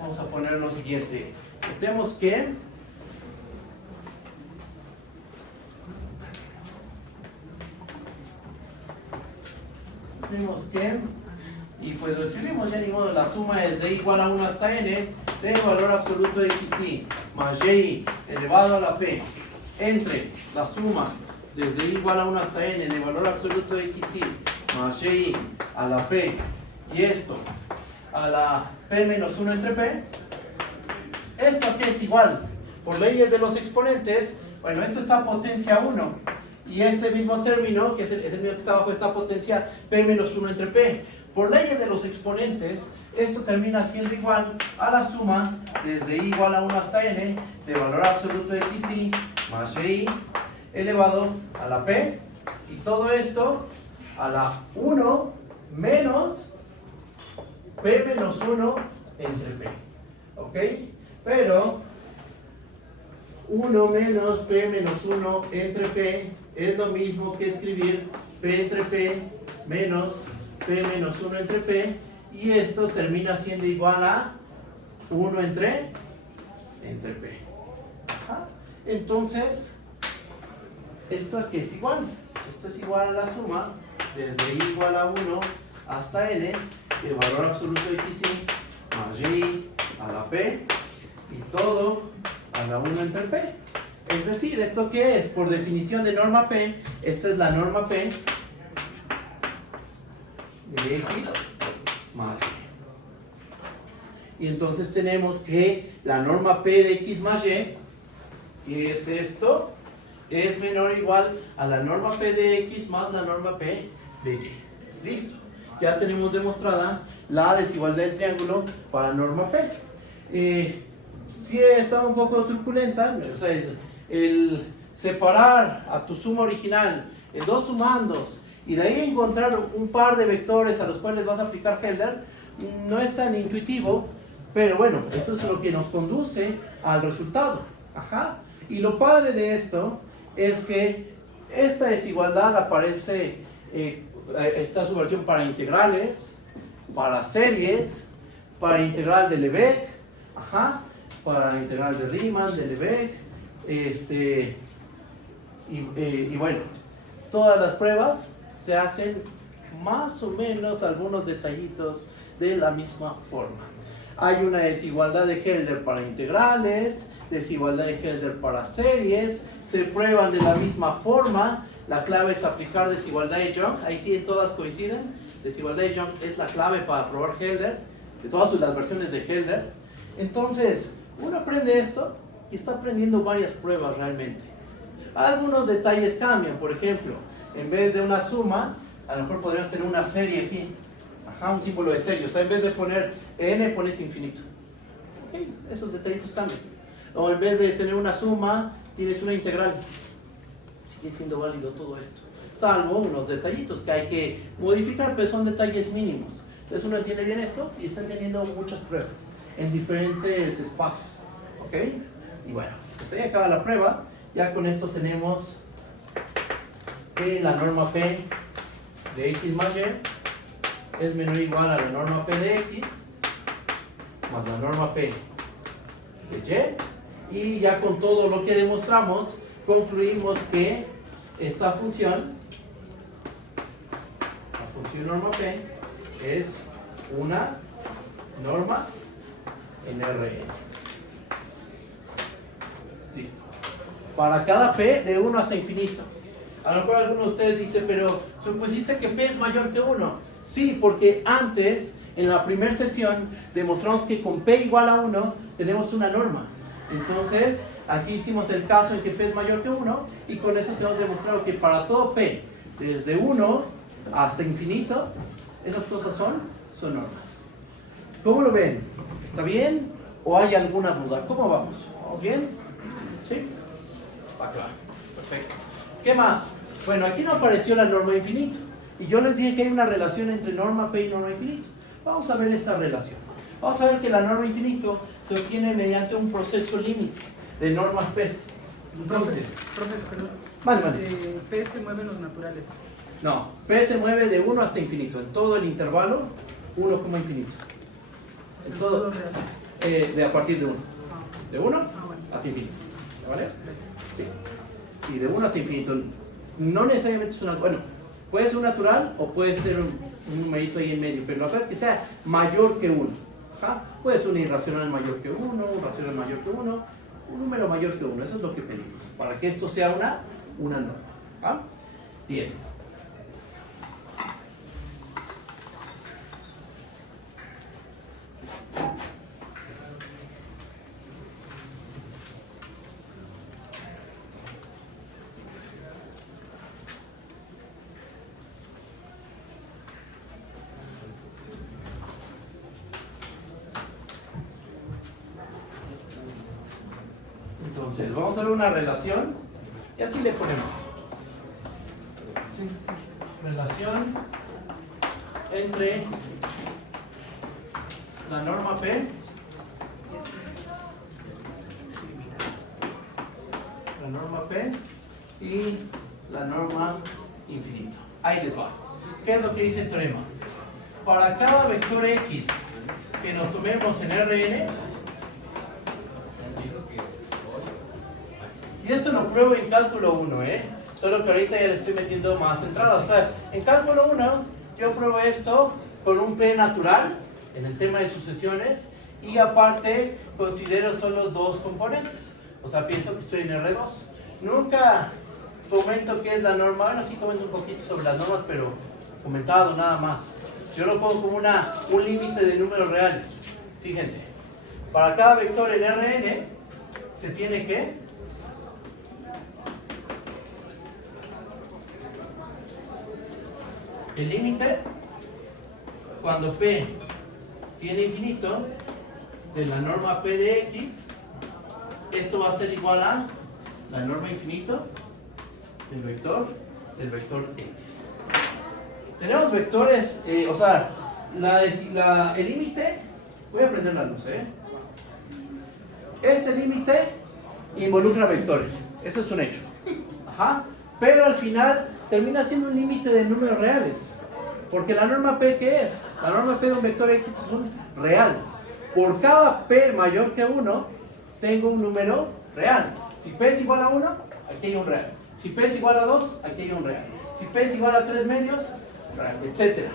vamos a poner lo siguiente. Tenemos que y pues lo escribimos ya ni modo, la suma es de igual a 1 hasta n de valor absoluto de xi más y elevado a la p entre la suma desde igual a 1 hasta n de valor absoluto de xi más y a la p y esto a la p menos 1 entre p. Esto que es igual por leyes de los exponentes, bueno, esto está a potencia 1 y este mismo término, que es el mismo que está bajo esta potencia, p menos 1 entre p. Por leyes de los exponentes, esto termina siendo igual a la suma desde i igual a 1 hasta n de valor absoluto de xi más y elevado a la p y todo esto a la 1 menos p menos 1 entre p. ¿Ok? Pero 1 menos p menos 1 entre p es lo mismo que escribir p entre p menos p menos 1 entre p y esto termina siendo igual a 1 entre p. Entonces, ¿esto aquí es igual? Esto es igual a la suma desde i igual a 1 hasta n de valor absoluto de xi más y a la p y todo a la 1 entre p. Es decir, ¿esto qué es? Por definición de norma P, esta es la norma P de x más y. Y entonces tenemos que la norma P de x más y, que es esto, es menor o igual a la norma P de x más la norma P de y. Listo. Ya tenemos demostrada la desigualdad del triángulo para norma P. Sí está un poco truculenta, o sea, el separar a tu suma original en dos sumandos y de ahí encontrar un par de vectores a los cuales vas a aplicar Helder no es tan intuitivo, pero bueno, eso es lo que nos conduce al resultado. Y lo padre de esto es que esta desigualdad aparece, está su versión para integrales, para series, para integral de Lebesgue, para integral de Riemann, de Lebesgue, y bueno, todas las pruebas se hacen más o menos algunos detallitos de la misma forma. Hay una desigualdad de Helder para integrales, desigualdad de Helder para series, se prueban de la misma forma. La clave es aplicar desigualdad de Young, ahí sí todas coinciden. Desigualdad de Young es la clave para probar Helder, de todas las versiones de Helder. Entonces, uno aprende esto y está aprendiendo varias pruebas realmente. Algunos detalles cambian, por ejemplo, en vez de una suma, a lo mejor podríamos tener una serie aquí, un símbolo de serie, o sea, en vez de poner n, pones infinito. Okay, esos detallitos cambian. O en vez de tener una suma, tienes una integral. Sigue siendo válido todo esto, salvo unos detallitos que hay que modificar, pero son detalles mínimos. Entonces uno entiende bien esto y está teniendo muchas pruebas en diferentes espacios. ¿Ok? Y bueno, pues ahí acaba la prueba. Ya con esto tenemos que la norma P de x más y es menor o igual a la norma P de x más la norma P de y. Y ya con todo lo que demostramos, concluimos que esta función función norma P es una norma en Rn. Listo. Para cada P de 1 hasta infinito. A lo mejor alguno de ustedes dice, pero supusiste que P es mayor que 1. Sí, porque antes, en la primera sesión, demostramos que con P igual a 1 tenemos una norma. Entonces, aquí hicimos el caso en que P es mayor que 1 y con eso tenemos demostrado que para todo P, desde 1 hasta infinito, esas cosas son normas. ¿Cómo lo ven? ¿Está bien? ¿O hay alguna duda? ¿Cómo vamos? ¿Vamos bien? ¿Sí? Va claro. Perfecto. ¿Qué más? Bueno, aquí no apareció la norma de infinito. Y yo les dije que hay una relación entre norma P y norma de infinito. Vamos a ver esa relación. Vamos a ver que la norma de infinito se obtiene mediante un proceso límite de normas P. Entonces, Profe, perdón. Vale. P se mueven los naturales. No, P se mueve de 1 hasta infinito. En todo el intervalo, 1 como infinito. En todo, de a partir de 1. De 1 bueno. hasta infinito. ¿Vale? Gracias. Sí. Y de 1 hasta infinito. No necesariamente es una... Bueno, puede ser un natural o puede ser un numerito ahí en medio. Pero la verdad es que sea mayor que 1. ¿Ja? Puede ser un irracional mayor que 1, un racional mayor que 1, un número mayor que 1. Eso es lo que pedimos. Para que esto sea una norma. ¿Ja? Bien. Entonces, vamos a ver una relación y así le ponemos. Relación entre la norma P y la norma infinito. Ahí les va. ¿Qué es lo que dice el teorema? Para cada vector X que nos tomemos en Rn, y esto lo pruebo en cálculo 1, solo que ahorita ya le estoy metiendo más entrada. O sea, en cálculo 1 yo pruebo esto con un P natural en el tema de sucesiones y aparte considero solo dos componentes. O sea, pienso que estoy en R2. Nunca comento qué es la norma. Bueno, sí comento un poquito sobre las normas, pero comentado nada más. Yo lo pongo como un límite de números reales. Fíjense, para cada vector en Rn se tiene que el límite cuando P tiene infinito de la norma P de X, esto va a ser igual a la norma infinito del vector X. Tenemos vectores, o sea, el límite, voy a prender la luz, Este límite involucra vectores, eso es un hecho. Ajá. Pero al final termina siendo un límite de números reales. Porque la norma P, ¿qué es? La norma P de un vector X es un real. Por cada P mayor que 1, tengo un número real. Si P es igual a 1, aquí hay un real. Si P es igual a 2, aquí hay un real. Si P es igual a 3 medios, real, etc.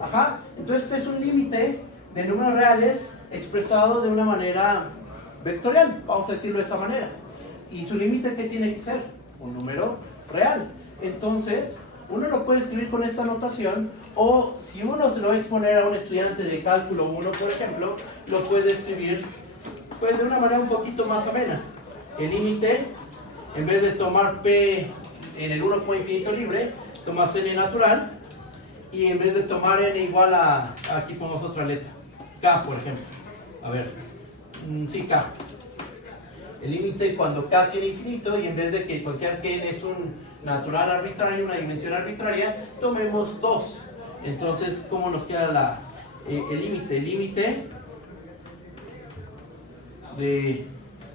Ajá. Entonces este es un límite de números reales expresado de una manera vectorial, vamos a decirlo de esa manera. ¿Y su límite qué tiene que ser? Un número real. Entonces, uno lo puede escribir con esta notación, o si uno se lo va a exponer a un estudiante de cálculo 1, por ejemplo, lo puede escribir pues de una manera un poquito más amena. El límite, en vez de tomar P en el 1 como infinito libre, tomas N natural, y en vez de tomar N igual a, aquí ponemos otra letra, K por ejemplo. A ver, sí, K. El límite cuando K tiene infinito, y en vez de que considerar que N es un natural arbitrario, una dimensión arbitraria, tomemos 2. Entonces, ¿cómo nos queda el límite? El límite de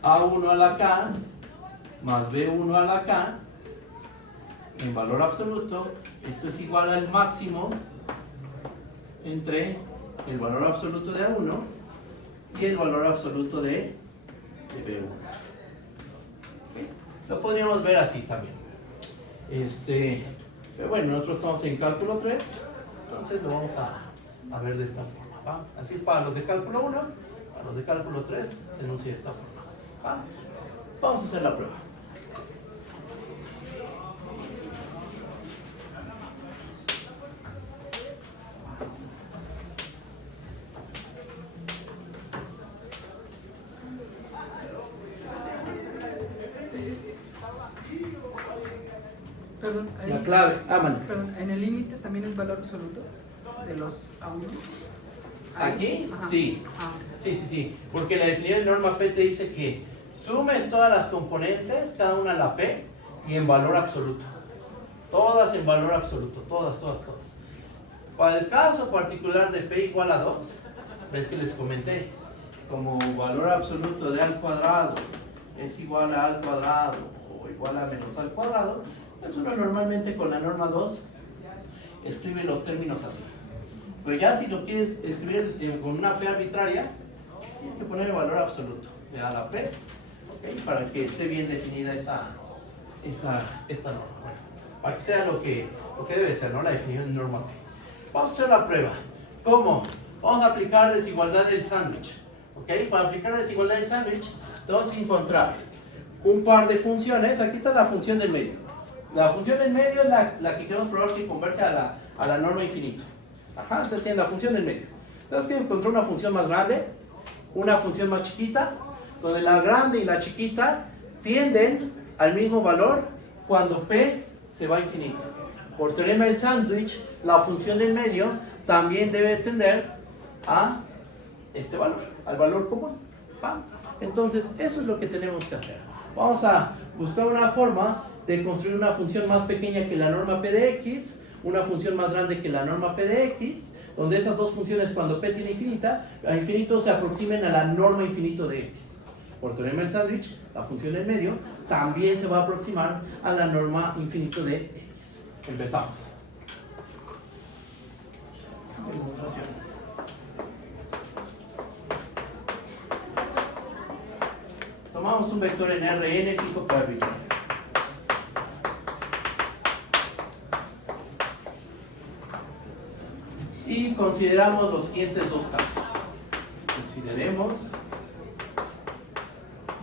A1 a la K más B1 a la K en valor absoluto, esto es igual al máximo entre el valor absoluto de A1 y el valor absoluto de B1. ¿Okay? Lo podríamos ver así también. Pero bueno, nosotros estamos en cálculo 3 Entonces lo vamos a ver de esta forma, ¿va? Así es para los de cálculo 1, para los de cálculo 3 se enuncia de esta forma, ¿va? Vamos a hacer la prueba. Perdón, ahí, La clave, mano. perdón, en el límite también es valor absoluto de los A1. ¿Aquí? Ajá. Sí. Ah, Sí, porque la definición de norma P te dice que sumes todas las componentes, cada una a la P, y en valor absoluto. Todas en valor absoluto, todas. Para el caso particular de P igual a 2, ves que les comenté, como valor absoluto de al cuadrado es igual a al cuadrado o igual a menos al cuadrado, pues uno normalmente con la norma 2 escribe los términos así. Pero ya si lo quieres escribir con una P arbitraria, tienes que poner el valor absoluto de a la P, ¿okay? Para que esté bien definida esta norma. Bueno, para que sea lo que debe ser, ¿no? La definición de norma P. Vamos a hacer la prueba. ¿Cómo? Vamos a aplicar desigualdad del sándwich. ¿Ok? Para aplicar desigualdad del sándwich, vamos a encontrar un par de funciones. Aquí está la función del medio. La función del medio es la que queremos probar que converge a la norma infinito. Ajá, entonces tiene la función del medio. Tenemos que encontrar una función más grande, una función más chiquita, donde la grande y la chiquita tienden al mismo valor cuando P se va a infinito. Por teorema del sándwich, la función del medio también debe tender a este valor, al valor común. ¿Va? Entonces, eso es lo que tenemos que hacer. Vamos a buscar una forma de construir una función más pequeña que la norma P de X, una función más grande que la norma P de X, donde esas dos funciones cuando P tiene a infinito se aproximen a la norma infinito de X. Por teorema del sándwich, la función del medio también se va a aproximar a la norma infinito de X. Empezamos. Demostración. Tomamos un vector en Rn fijo para arbitrar. Y consideramos los siguientes dos casos. Consideremos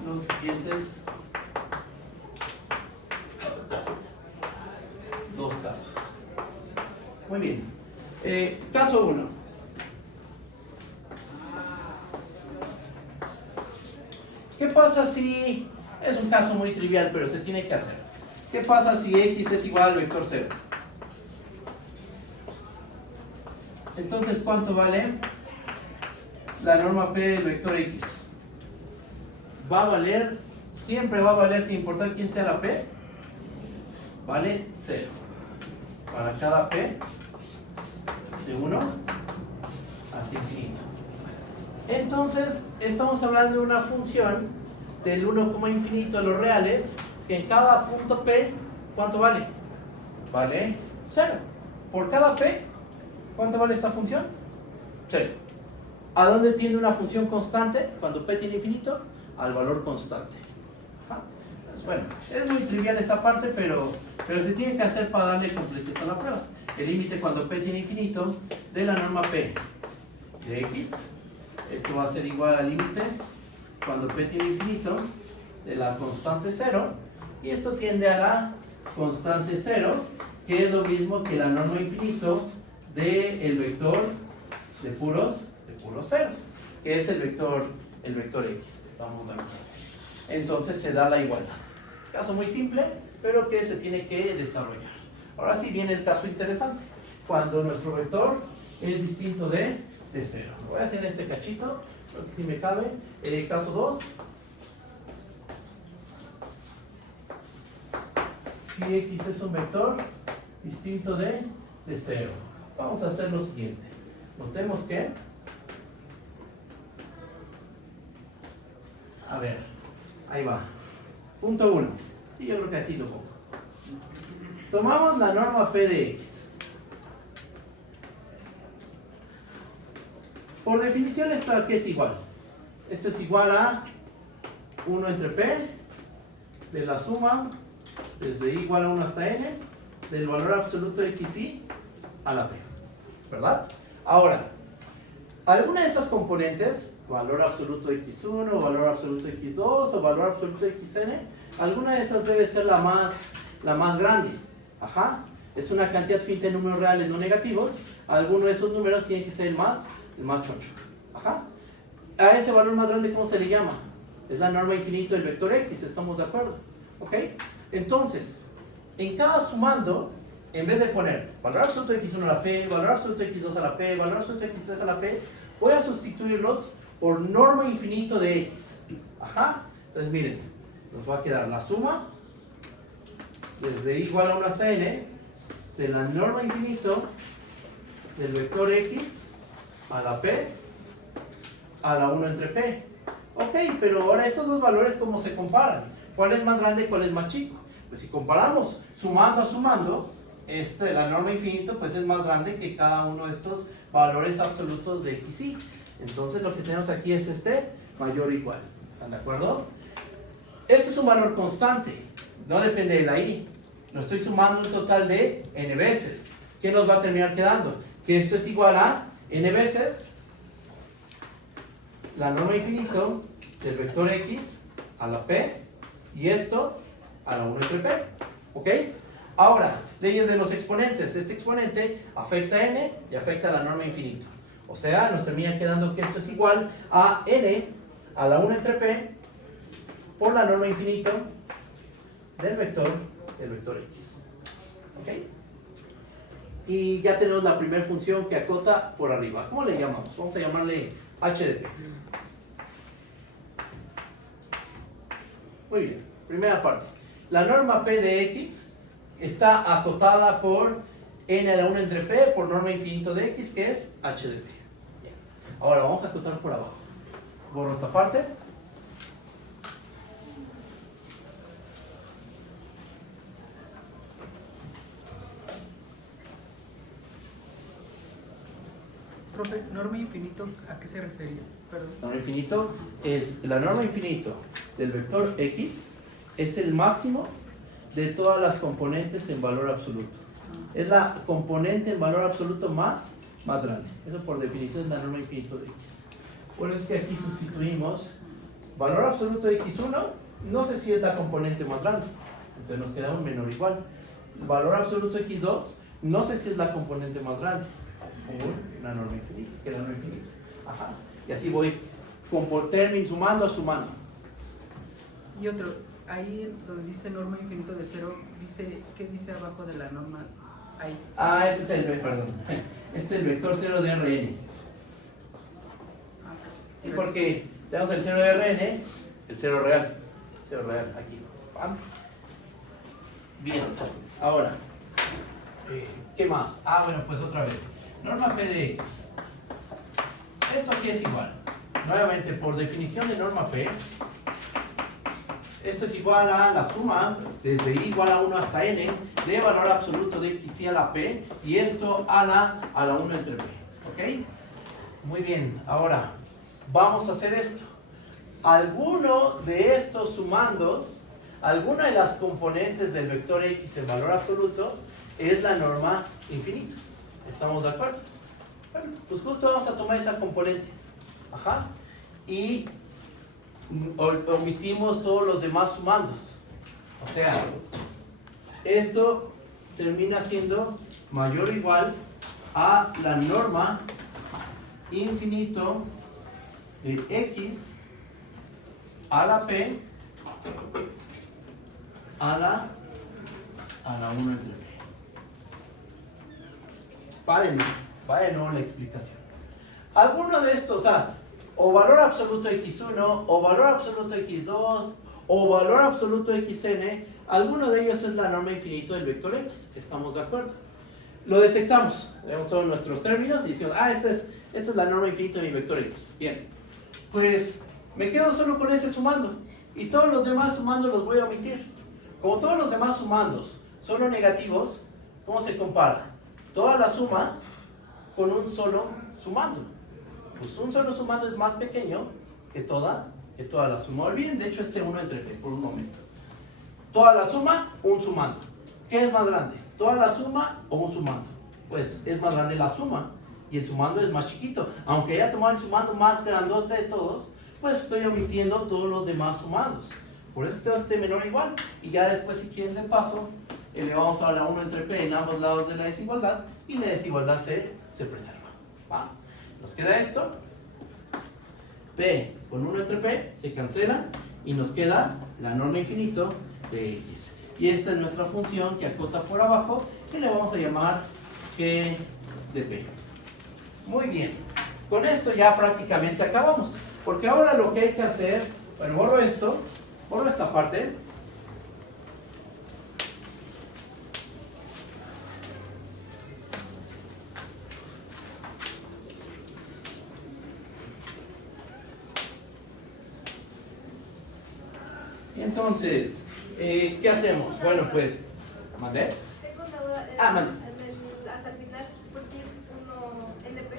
los siguientes dos casos. Muy bien. Caso 1. ¿Qué pasa si... Es un caso muy trivial, pero se tiene que hacer. ¿Qué pasa si x es igual al vector 0? Entonces, ¿cuánto vale la norma P del vector x? Va a valer, siempre va a valer sin importar quién sea la P, vale 0. Para cada P de 1 hasta infinito. Entonces, estamos hablando de una función del 1 como infinito a los reales, que en cada punto P, ¿cuánto vale? Vale 0. Por cada P, ¿cuánto vale esta función? 0. ¿A dónde tiende una función constante cuando P tiene infinito? Al valor constante. Ajá. Pues bueno, es muy trivial esta parte, pero se tiene que hacer para darle completez a la prueba. El límite cuando P tiene infinito de la norma P de X, esto va a ser igual al límite cuando P tiene infinito de la constante 0, y esto tiende a la constante 0, que es lo mismo que la norma infinito del vector de puros ceros, que es el vector X que estamos dando. Entonces se da la igualdad. Caso muy simple, pero que se tiene que desarrollar. Ahora sí viene el caso interesante, cuando nuestro vector es distinto de 0. Lo voy a hacer en este cachito, creo que si me cabe. Caso 2. Si x es un vector distinto de 0. Vamos a hacer lo siguiente. Notemos que... A ver, ahí va. Punto 1. Sí, yo creo que así lo pongo. Tomamos la norma P de X. Por definición, ¿esto a qué es igual? Esto es igual a 1 entre P de la suma desde I igual a 1 hasta N del valor absoluto de XY a la P. ¿verdad? Ahora, alguna de esas componentes, valor absoluto x1, valor absoluto x2 o valor absoluto xn, alguna de esas debe ser la más grande. Ajá. Es una cantidad finita de números reales no negativos. Alguno de esos números tiene que ser el más choncho. Ajá. A ese valor más grande, ¿cómo se le llama? Es la norma infinito del vector x, ¿estamos de acuerdo? ¿Ok? Entonces, en cada sumando, en vez de poner valor absoluto de x1 a la p, valor absoluto de x2 a la p, valor absoluto de x3 a la p, voy a sustituirlos por norma infinito de x. Ajá. Entonces, miren, nos va a quedar la suma desde igual a 1 hasta n de la norma infinito del vector x a la p a la 1 entre p. Ok, pero ahora estos dos valores, ¿cómo se comparan? ¿Cuál es más grande y cuál es más chico? Pues si comparamos sumando a sumando, la norma infinito pues es más grande que cada uno de estos valores absolutos de x y. Entonces lo que tenemos aquí es mayor o igual. ¿Están de acuerdo? Este es un valor constante, no depende de la y. Lo estoy sumando un total de n veces. ¿Qué nos va a terminar quedando? Que esto es igual a n veces la norma infinito del vector x a la p y esto a la 1 entre p. ¿Ok? Ahora, leyes de los exponentes. Este exponente afecta a n y afecta a la norma infinito. O sea, nos termina quedando que esto es igual a n a la 1 entre p por la norma infinito del vector x. ¿Ok? Y ya tenemos la primera función que acota por arriba. ¿Cómo le llamamos? Vamos a llamarle h de p. Muy bien, primera parte. La norma p de x está acotada por n a la 1 entre p por norma infinito de x, que es h de p. Bien. Ahora vamos a acotar por abajo. Borro esta parte. Profe, norma infinito, ¿a qué se refería? Perdón. La norma infinito del vector x es el máximo de todas las componentes en valor absoluto. Es la componente en valor absoluto más grande. Eso por definición es la norma infinito de x. Por eso es que aquí sustituimos valor absoluto de x1, no sé si es la componente más grande, entonces nos queda un menor o igual. Valor absoluto de x2, no sé si es la componente más grande, como una norma infinita, que es la norma infinita. Ajá. Y así voy con término sumando a sumando. Y otro, ahí donde dice norma infinito de 0, ¿qué dice abajo de la norma? Ahí. Este es este es el vector 0 de Rn. Sí, porque tenemos el 0 de Rn, el 0 real, aquí. ¿Va? Bien, ahora, ¿qué más? Bueno, pues otra vez. Norma P de X. Esto aquí es igual. Nuevamente, por definición de norma P, esto es igual a la suma desde i igual a 1 hasta n de valor absoluto de x y a la p y esto a la 1 entre p. ¿Ok? Muy bien, ahora vamos a hacer esto. Alguno de estos sumandos, alguna de las componentes del vector x en valor absoluto es la norma infinito. ¿Estamos de acuerdo? Bueno, pues justo vamos a tomar esa componente. Ajá. Y omitimos todos los demás sumandos. O sea, esto termina siendo mayor o igual a la norma infinito de x a la p a la 1 entre p. Vaya de nuevo la explicación. Alguno de estos, o valor absoluto x1, o valor absoluto x2, o valor absoluto xn, alguno de ellos es la norma infinito del vector x. ¿Estamos de acuerdo? Lo detectamos, leemos todos nuestros términos y decimos, esta es la norma infinito de mi vector x. Bien, pues me quedo solo con ese sumando, y todos los demás sumandos los voy a omitir. Como todos los demás sumandos son los negativos, ¿cómo se compara? Toda la suma con un solo sumando. Pues un solo sumando es más pequeño que toda la suma. Olviden, de hecho, 1 entre p por un momento. Toda la suma, un sumando. ¿Qué es más grande? ¿Toda la suma o un sumando? Pues es más grande la suma. y el sumando es más chiquito. Aunque haya tomado el sumando más grandote de todos, pues estoy omitiendo todos los demás sumandos. Por eso tengo este menor o igual. Y ya después, si quieren de paso, elevamos a la 1 entre P en ambos lados de la desigualdad y la desigualdad se preserva. ¿Va? Nos queda esto. P con 1 entre P se cancela y nos queda la norma infinito de X. Y esta es nuestra función que acota por abajo, que le vamos a llamar G de P. Muy bien. Con esto ya prácticamente acabamos. Porque ahora lo que hay que hacer, bueno, borro esto, borro esta parte. Y entonces, ¿qué hacemos? Bueno, pues, ¿mandé? Tengo una duda. Mande. Hasta el final, ¿por qué es uno NP?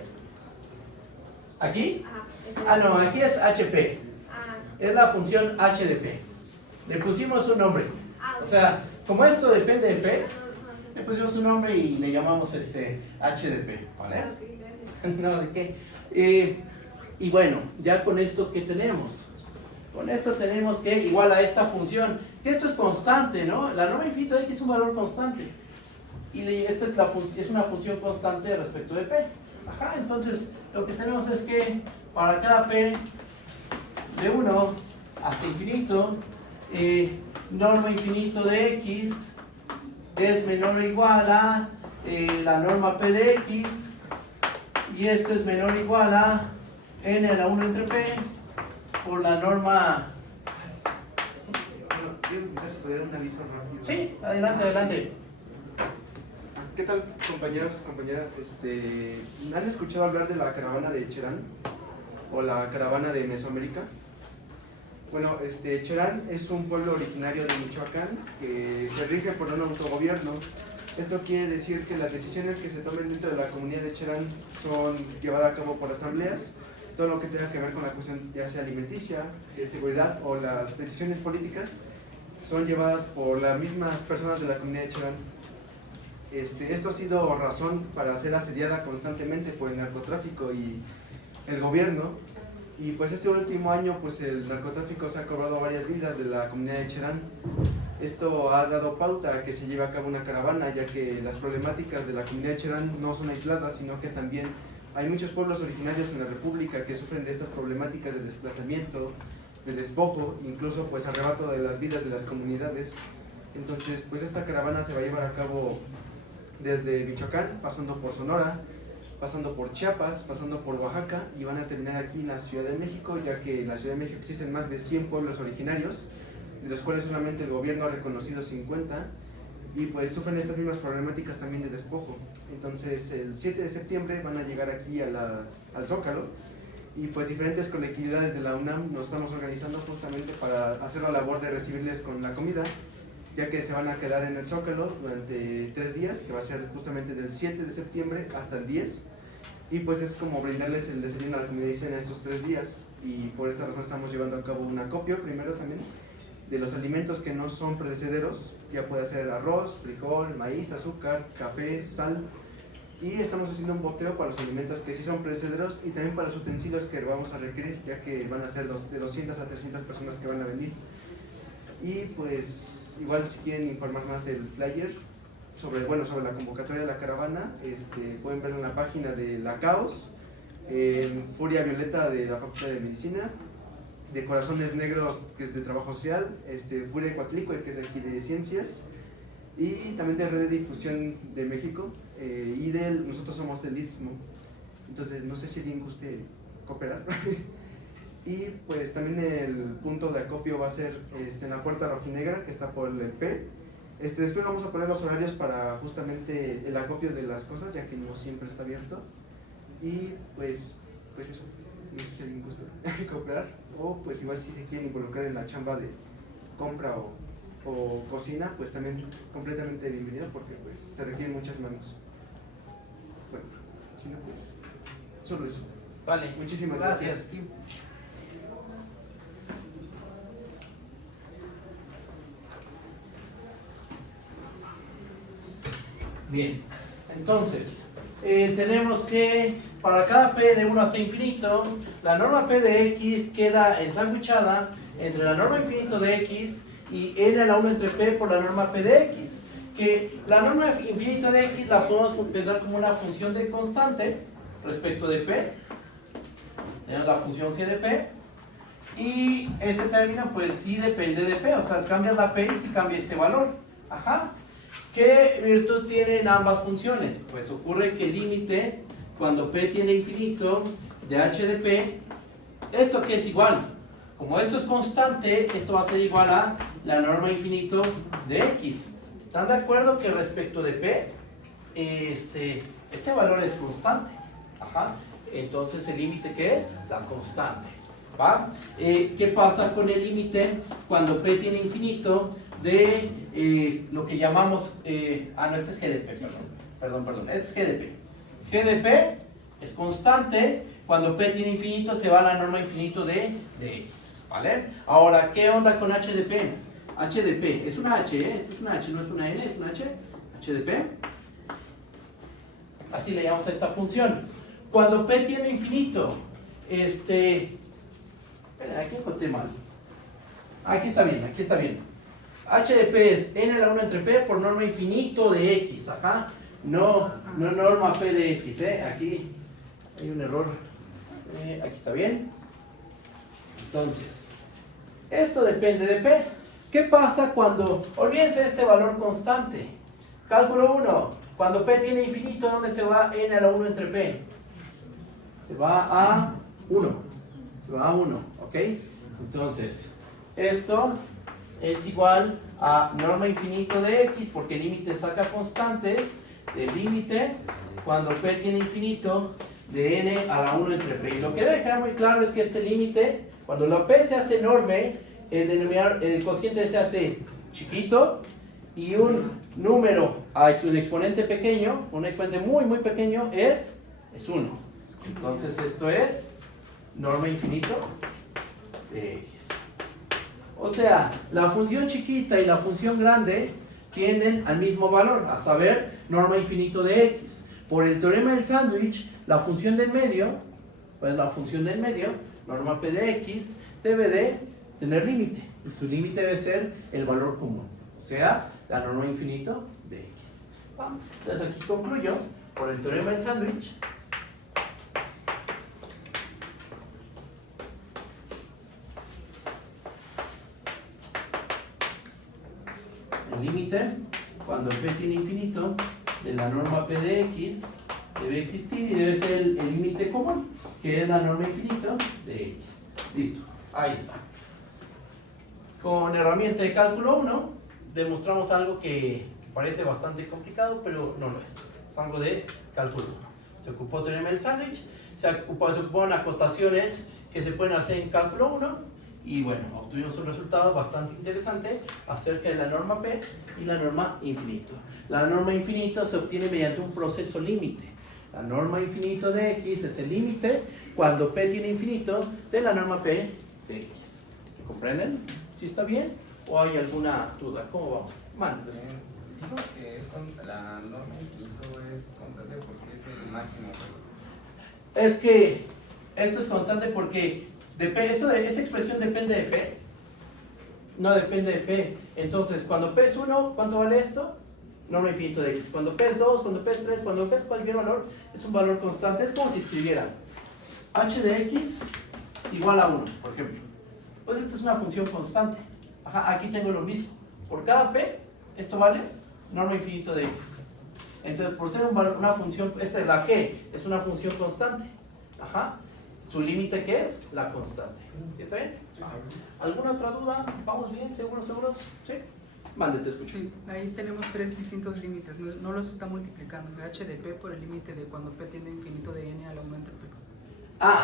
¿Aquí? Ajá. No, aquí es HP. Ah, Es la función H de P. Le pusimos un nombre. ah, O sea, como esto depende de P, no, le pusimos un nombre y le llamamos H de P, ¿vale? ok, gracias. No, ¿de qué? Y bueno, ya con esto, ¿qué tenemos? Con esto tenemos que igual a esta función, que esto es constante, ¿no? La norma infinita de X es un valor constante. Y esta es una función constante respecto de P. Ajá, entonces lo que tenemos es que para cada P de 1 hasta infinito, norma infinito de X es menor o igual a la norma P de X, y esto es menor o igual a n a la 1 entre P por la norma. Bueno, yo me poder dar un aviso rápido. Sí, adelante, adelante. ¿Qué tal, compañeros, compañeras? ¿Han escuchado hablar de la caravana de Cherán? ¿O la caravana de Mesoamérica? Bueno, Cherán es un pueblo originario de Michoacán que se rige por un autogobierno. Esto quiere decir que las decisiones que se tomen dentro de la comunidad de Cherán son llevadas a cabo por asambleas. Todo lo que tenga que ver con la cuestión ya sea alimenticia, de seguridad o las decisiones políticas son llevadas por las mismas personas de la comunidad de Cherán. Esto ha sido razón para ser asediada constantemente por el narcotráfico y el gobierno, y pues este último año pues el narcotráfico se ha cobrado varias vidas de la comunidad de Cherán. Esto ha dado pauta a que se lleve a cabo una caravana, ya que las problemáticas de la comunidad de Cherán no son aisladas, sino que también hay muchos pueblos originarios en la república que sufren de estas problemáticas de desplazamiento, de despojo, incluso pues arrebato de las vidas de las comunidades. Entonces pues esta caravana se va a llevar a cabo desde Michoacán, pasando por Sonora, pasando por Chiapas, pasando por Oaxaca, y van a terminar aquí en la Ciudad de México, ya que en la Ciudad de México existen más de 100 pueblos originarios, de los cuales solamente el gobierno ha reconocido 50, y pues sufren estas mismas problemáticas también de despojo. Entonces el 7 de septiembre van a llegar aquí al Zócalo, y pues diferentes colectividades de la UNAM nos estamos organizando justamente para hacer la labor de recibirles con la comida, ya que se van a quedar en el Zócalo durante 3 días, que va a ser justamente del 7 de septiembre hasta el 10, y pues es como brindarles el desayuno, la comida y cena estos 3 días, y por esta razón estamos llevando a cabo un acopio primero también de los alimentos que no son perecederos, ya puede ser arroz, frijol, maíz, azúcar, café, sal, y estamos haciendo un boteo para los alimentos que sí son perecederos y también para los utensilios que vamos a requerir, ya que van a ser de 200 a 300 personas que van a venir. Y pues igual si quieren informar más del flyer sobre la convocatoria de la caravana, pueden verlo en la página de la Caos, en Furia Violeta de la Facultad de Medicina, de Corazones Negros, que es de Trabajo Social, Furia de Coatlicue, que es de aquí de Ciencias, y también de Red de Difusión de México, y nosotros somos del Istmo. Entonces no sé si alguien guste cooperar. Y pues también el punto de acopio va a ser en la Puerta Rojinegra, que está por el P. Después vamos a poner los horarios para justamente el acopio de las cosas, ya que no siempre está abierto. Y pues eso, no sé si alguien gusta cooperar, o pues igual si se quieren involucrar en la chamba de compra o cocina, pues también completamente bienvenido, porque pues se requieren muchas manos. Bueno, si no pues solo eso. Vale, Muchísimas gracias. Bien, entonces, tenemos que para cada p de 1 hasta infinito, la norma p de x queda ensandwichada entre la norma infinito de x y n a la 1 entre p por la norma p de x. Que la norma infinito de x la podemos pensar como una función de constante respecto de p. Tenemos la función g de p. Y este término pues sí depende de p, o sea, cambias la p y sí cambia este valor. Ajá. ¿Qué virtud tienen ambas funciones? Pues ocurre que el límite, cuando p tiene infinito, de h de p, ¿esto qué es igual? Como esto es constante, esto va a ser igual a la norma infinito de x. ¿Están de acuerdo que respecto de p, este valor es constante? Ajá. Entonces, ¿el límite qué es? La constante. ¿Va? ¿Qué pasa con el límite cuando p tiene infinito de lo que llamamos... no, este es g de p, perdón, este es g de p. G de p es constante, cuando p tiene infinito se va a la norma infinito de x, ¿vale? Ahora, ¿qué onda con h de p? h de p, es una h, esta es una h, no es una n, es una h, h de p. Así le llamamos a esta función. Cuando p tiene infinito, espera, aquí encontré mal. Aquí está bien, aquí está bien. H de p es n a la 1 entre p por norma infinito de x, ajá. No norma p de x, aquí hay un error. Aquí está bien. Entonces, esto depende de p. ¿Qué pasa cuando, olvídense de este valor constante? Cálculo 1, cuando p tiene infinito, ¿dónde se va n a la 1 entre p? Se va a 1. Se va a 1, ¿ok? Entonces, esto es igual a norma infinito de x, porque el límite saca constantes del límite cuando p tiene infinito de n a la 1 entre p. Y lo que debe quedar muy claro es que este límite, cuando la p se hace enorme, el cociente se hace chiquito y un número, un exponente pequeño, un exponente muy pequeño es 1. Entonces esto es norma infinito de x. O sea, la función chiquita y la función grande tienden al mismo valor, a saber, norma infinito de x. Por el teorema del sándwich, la función del medio, pues la función del medio, norma p de x, debe de tener límite. Y su límite debe ser el valor común, o sea, la norma infinito de x. Entonces aquí concluyo, por el teorema del sándwich, el límite, cuando p tiene infinito, de la norma p de x, debe existir y debe ser el límite común, que es la norma infinito de x. Listo, ahí está. Con herramienta de cálculo 1, demostramos algo que parece bastante complicado, pero no lo es. Es algo de cálculo 1. Se ocupó teorema del sándwich, se ocuparon acotaciones que se pueden hacer en cálculo 1, y bueno, obtuvimos un resultado bastante interesante acerca de la norma p y la norma infinito. La norma infinito se obtiene mediante un proceso límite. La norma infinito de x es el límite cuando p tiene infinito de la norma p de x. ¿Comprenden? ¿Sí está bien? ¿O hay alguna duda? ¿Cómo vamos? Dijo que la norma infinito es constante porque es el máximo. Es que esto es constante porque esta expresión depende de p. No depende de p. Entonces, cuando p es 1, ¿cuánto vale esto? Norma infinito de x. Cuando p es 2, cuando p es 3, cuando p es cualquier valor, es un valor constante. Es como si escribieran h de x igual a 1, por ejemplo. Pues esta es una función constante. Ajá, aquí tengo lo mismo. Por cada p, esto vale norma infinito de x. Entonces, por ser una función, esta es la g, es una función constante. Ajá. ¿Su límite qué es? La constante. ¿Está bien? ¿Alguna otra duda? ¿Vamos bien? ¿Seguros? ¿Sí? Mande, te escucho. Sí, ahí tenemos tres distintos límites, no los está multiplicando. h de p por el límite de cuando p tiende a infinito de n a la 1 entre p.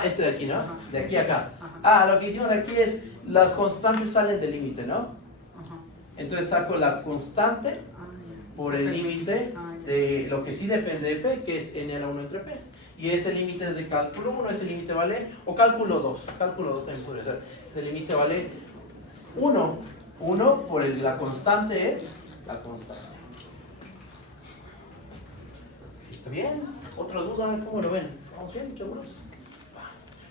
Este de aquí, ¿no? Ajá, De aquí ese. a acá. Ajá. Lo que hicimos aquí es, las constantes salen del límite, ¿no? Ajá. Entonces saco la constante Ya. por el Saca límite ya. de lo que sí depende de p, que es n a la 1 entre p. Y ese límite es de cálculo 1, ese límite vale, o cálculo 2 también puede ser. Ese límite vale 1. 1 por la constante es la constante. ¿Está bien? ¿Otra duda? ¿Cómo lo ven? ¿Vamos bien? ¿Seguros?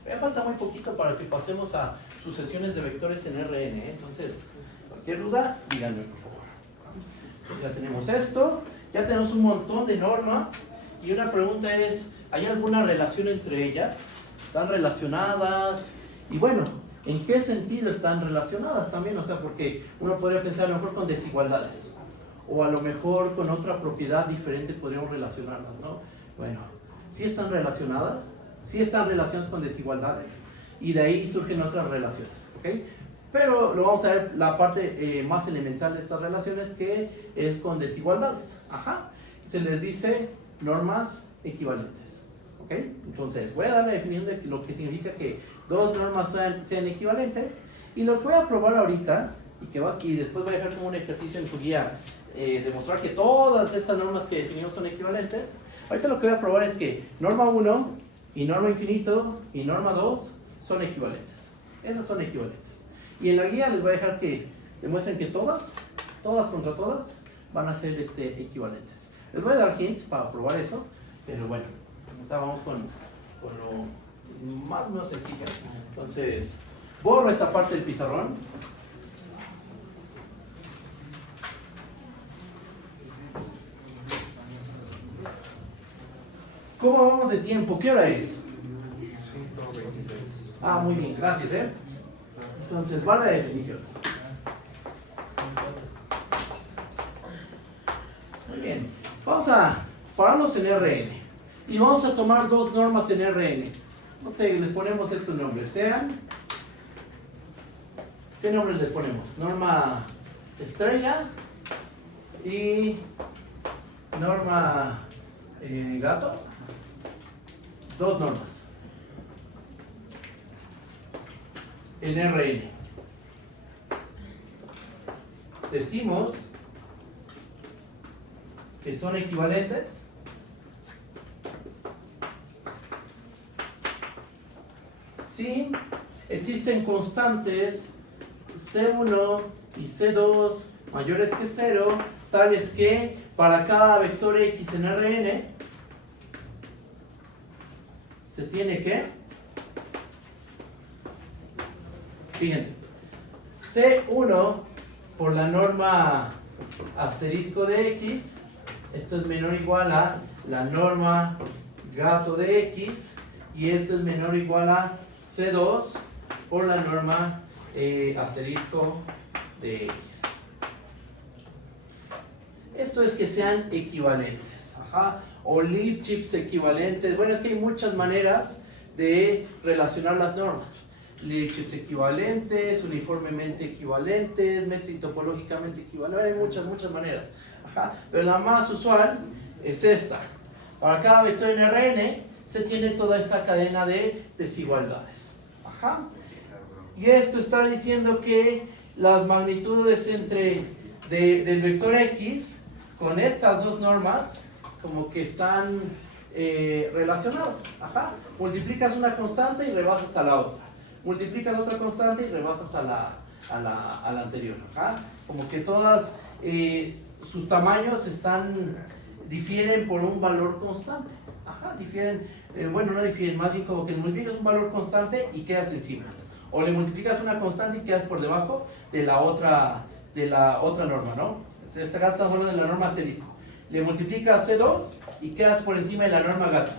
Me falta muy poquito para que pasemos a sucesiones de vectores en Rn, ¿eh? Entonces, cualquier duda, díganme por favor. Ya tenemos esto, ya tenemos un montón de normas y una pregunta es, ¿hay alguna relación entre ellas? ¿Están relacionadas? Y bueno, ¿en qué sentido están relacionadas también? O sea, porque uno podría pensar a lo mejor con desigualdades o a lo mejor con otra propiedad diferente podríamos relacionarlas, ¿no? Bueno, sí están relacionadas, sí están relacionadas con desigualdades y de ahí surgen otras relaciones, ¿ok? Pero lo vamos a ver la parte más elemental de estas relaciones, que es con desigualdades. Ajá. Se les dice normas equivalentes, ¿ok? Entonces voy a dar la definición de lo que significa que dos normas sean equivalentes, y lo que voy a probar ahorita y después voy a dejar como un ejercicio en su guía, demostrar que todas estas normas que definimos son equivalentes. Ahorita lo que voy a probar es que norma 1 y norma infinito y norma 2 son equivalentes. Esas son equivalentes. Y en la guía les voy a dejar que demuestren que todas contra todas, van a ser equivalentes. Les voy a dar hints para probar eso, pero bueno, ahorita vamos con lo más o menos sencillo. Entonces, borro esta parte del pizarrón. ¿Cómo vamos de tiempo? ¿Qué hora es? 5:26. Ah, muy bien, gracias, Entonces, va la definición. Muy bien, vamos a pararnos en Rn y vamos a tomar dos normas en Rn. Entonces, les ponemos estos nombres, sean... ¿Qué nombres les ponemos? Norma estrella y norma gato. Dos normas en Rn. Decimos que son equivalentes si existen constantes C1 y C2 mayores que 0, tales que para cada vector X en Rn se tiene que, fíjense, C1 por la norma asterisco de X, esto es menor o igual a la norma gato de X, y esto es menor o igual a C2 por la norma asterisco de X. Esto es que sean equivalentes. Ajá. O Lipschitz equivalentes. Bueno, es que hay muchas maneras de relacionar las normas. Lipschitz equivalentes, uniformemente equivalentes, metritopológicamente equivalentes, hay muchas maneras. Ajá. Pero la más usual es esta. Para cada vector en Rn se tiene toda esta cadena de desigualdades. Ajá. Y esto está diciendo que las magnitudes del vector X con estas dos normas como que están relacionadas. Ajá. Multiplicas una constante y rebasas a la otra. Multiplicas otra constante y rebasas a la anterior. Ajá. Como que todas sus tamaños difieren por un valor constante. Ajá. Difieren, bueno, no difieren, más bien como que multiplicas un valor constante y quedas encima. O le multiplicas una constante y quedas por debajo de la otra norma, ¿no? En este caso estamos hablando de la norma asterisco. Le multiplicas C2 y quedas por encima de la norma gato.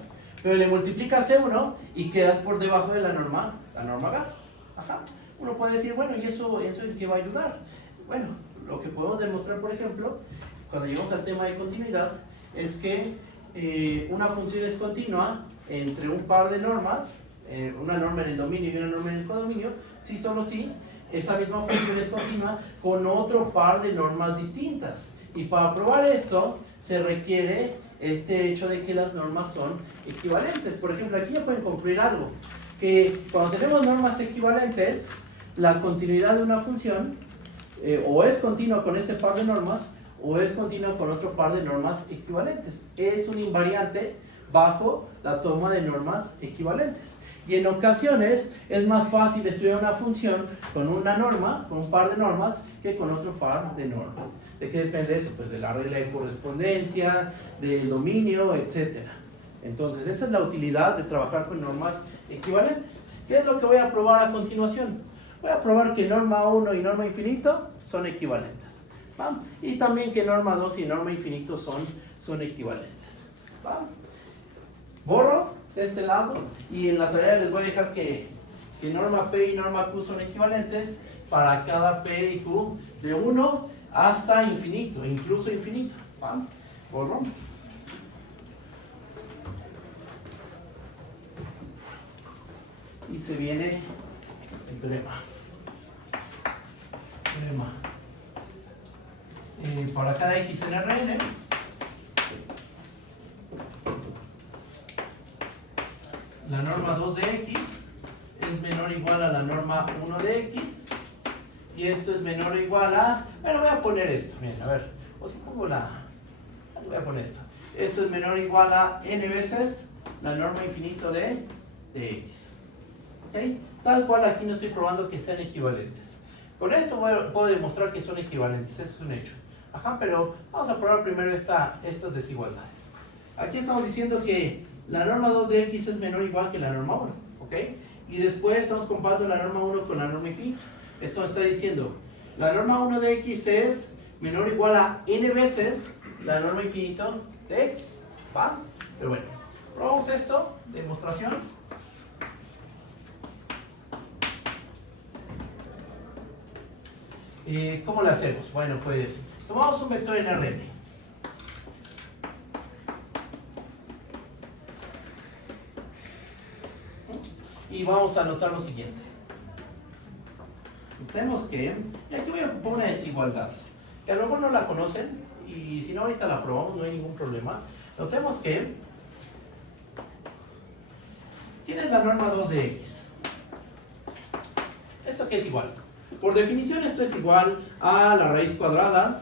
Pero le multiplicas C1 y quedas por debajo de la norma gato. Ajá. Uno puede decir, bueno, ¿y eso en qué va a ayudar? Bueno, lo que podemos demostrar, por ejemplo, cuando llegamos al tema de continuidad, es que una función es continua entre un par de normas, una norma en el dominio y una norma en el codominio, si solo si esa misma función es continua con otro par de normas distintas. Y para probar eso se requiere este hecho de que las normas son equivalentes. Por ejemplo, aquí ya pueden concluir algo, que cuando tenemos normas equivalentes, la continuidad de una función o es continua con este par de normas o es continua con otro par de normas equivalentes. Es un invariante bajo la toma de normas equivalentes. Y en ocasiones es más fácil estudiar una función con una norma, con un par de normas, que con otro par de normas ¿De qué depende eso? Pues de la regla de correspondencia, del dominio, etc. Entonces, esa es la utilidad de trabajar con normas equivalentes. ¿Qué es lo que voy a probar a continuación? Voy a probar que norma 1 y norma infinito son equivalentes. ¿Va? Y también que norma 2 y norma infinito son equivalentes. ¿Va? Borro de este lado y en la tarea les voy a dejar que norma P y norma Q son equivalentes para cada P y Q de 1 hasta infinito, incluso infinito. ¿Va? Borro. Y se viene el teorema. Para cada X en Rn, la norma 2 de X es menor o igual a la norma 1 de X. Y esto es menor o igual a... Bueno, voy a poner esto. Miren, a ver. O si pongo voy a poner esto. Esto es menor o igual a n veces la norma infinito de X. ¿Okay? Tal cual aquí no estoy probando que sean equivalentes. Con esto puedo demostrar que son equivalentes, eso es un hecho. Ajá, pero vamos a probar primero estas desigualdades. Aquí estamos diciendo que la norma 2 de X es menor o igual que la norma 1, ¿ok? Y después estamos comparando la norma 1 con la norma infinita. Esto está diciendo, la norma 1 de X es menor o igual a n veces la norma infinito de X, ¿va? Pero bueno, probamos esto, demostración. ¿Cómo lo hacemos? Bueno, pues tomamos un vector en Rn. Y vamos a anotar lo siguiente. Tenemos que, y aquí voy a ocupar una desigualdad, que a lo mejor no la conocen, y si no ahorita la probamos, no hay ningún problema. Notemos que, ¿quién es la norma 2 de X? ¿Esto qué es igual? Por definición esto es igual a la raíz cuadrada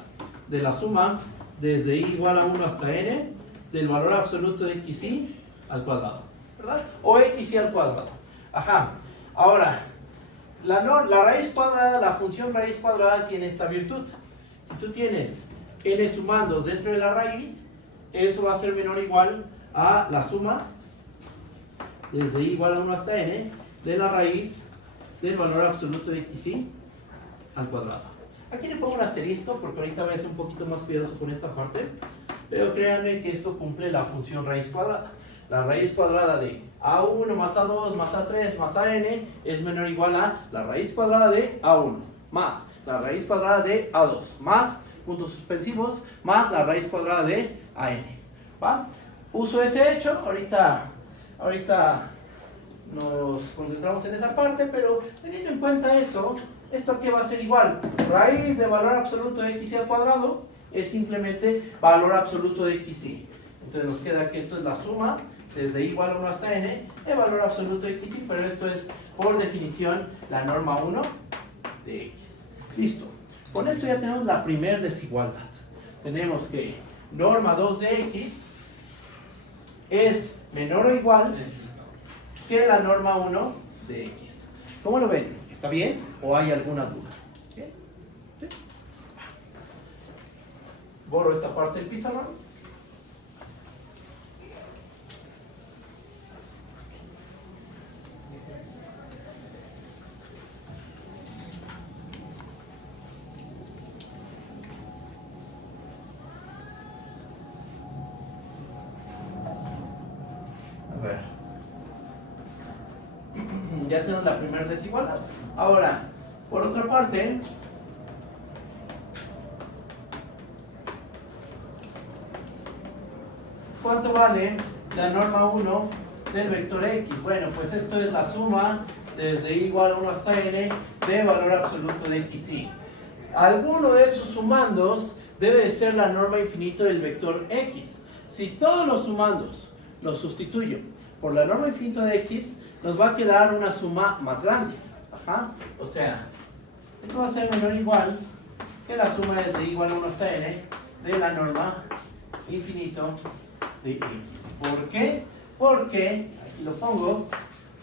de la suma desde i igual a 1 hasta n del valor absoluto de xi al cuadrado, ¿verdad? O xi al cuadrado. Ajá. Ahora, la raíz cuadrada, la función raíz cuadrada tiene esta virtud. Si tú tienes n sumandos dentro de la raíz, eso va a ser menor o igual a la suma desde i igual a 1 hasta n de la raíz del valor absoluto de xi al cuadrado. Aquí le pongo un asterisco porque ahorita voy a ser un poquito más cuidadoso con esta parte, pero créanme que esto cumple la función raíz cuadrada. La raíz cuadrada de a1 más a2 más a3 más an es menor o igual a la raíz cuadrada de a1 más la raíz cuadrada de a2 más puntos suspensivos más la raíz cuadrada de an. ¿Va? Uso ese hecho, ahorita nos concentramos en esa parte, pero teniendo en cuenta eso, ¿esto aquí va a ser igual? Raíz de valor absoluto de xi al cuadrado es simplemente valor absoluto de xi. Entonces nos queda que esto es la suma desde i igual a 1 hasta n de valor absoluto de xi, pero esto es por definición la norma 1 de x. Listo. Con esto ya tenemos la primera desigualdad. Tenemos que norma 2 de x es menor o igual que la norma 1 de x. ¿Cómo lo ven? ¿Está bien o hay alguna duda? ¿Bien? ¿Sí? Borro esta parte del pizarrón. A ver. Ya tenemos la primera desigualdad. Ahora, por otra parte, ¿cuánto vale la norma 1 del vector x? Bueno, pues esto es la suma desde i igual a 1 hasta n de valor absoluto de xi. Alguno de esos sumandos debe de ser la norma infinito del vector x. Si todos los sumandos los sustituyo por la norma infinito de x, nos va a quedar una suma más grande. Ajá. O sea, esto va a ser menor o igual que la suma desde i igual a 1 hasta n de la norma infinito de x. ¿Por qué? Porque, aquí lo pongo,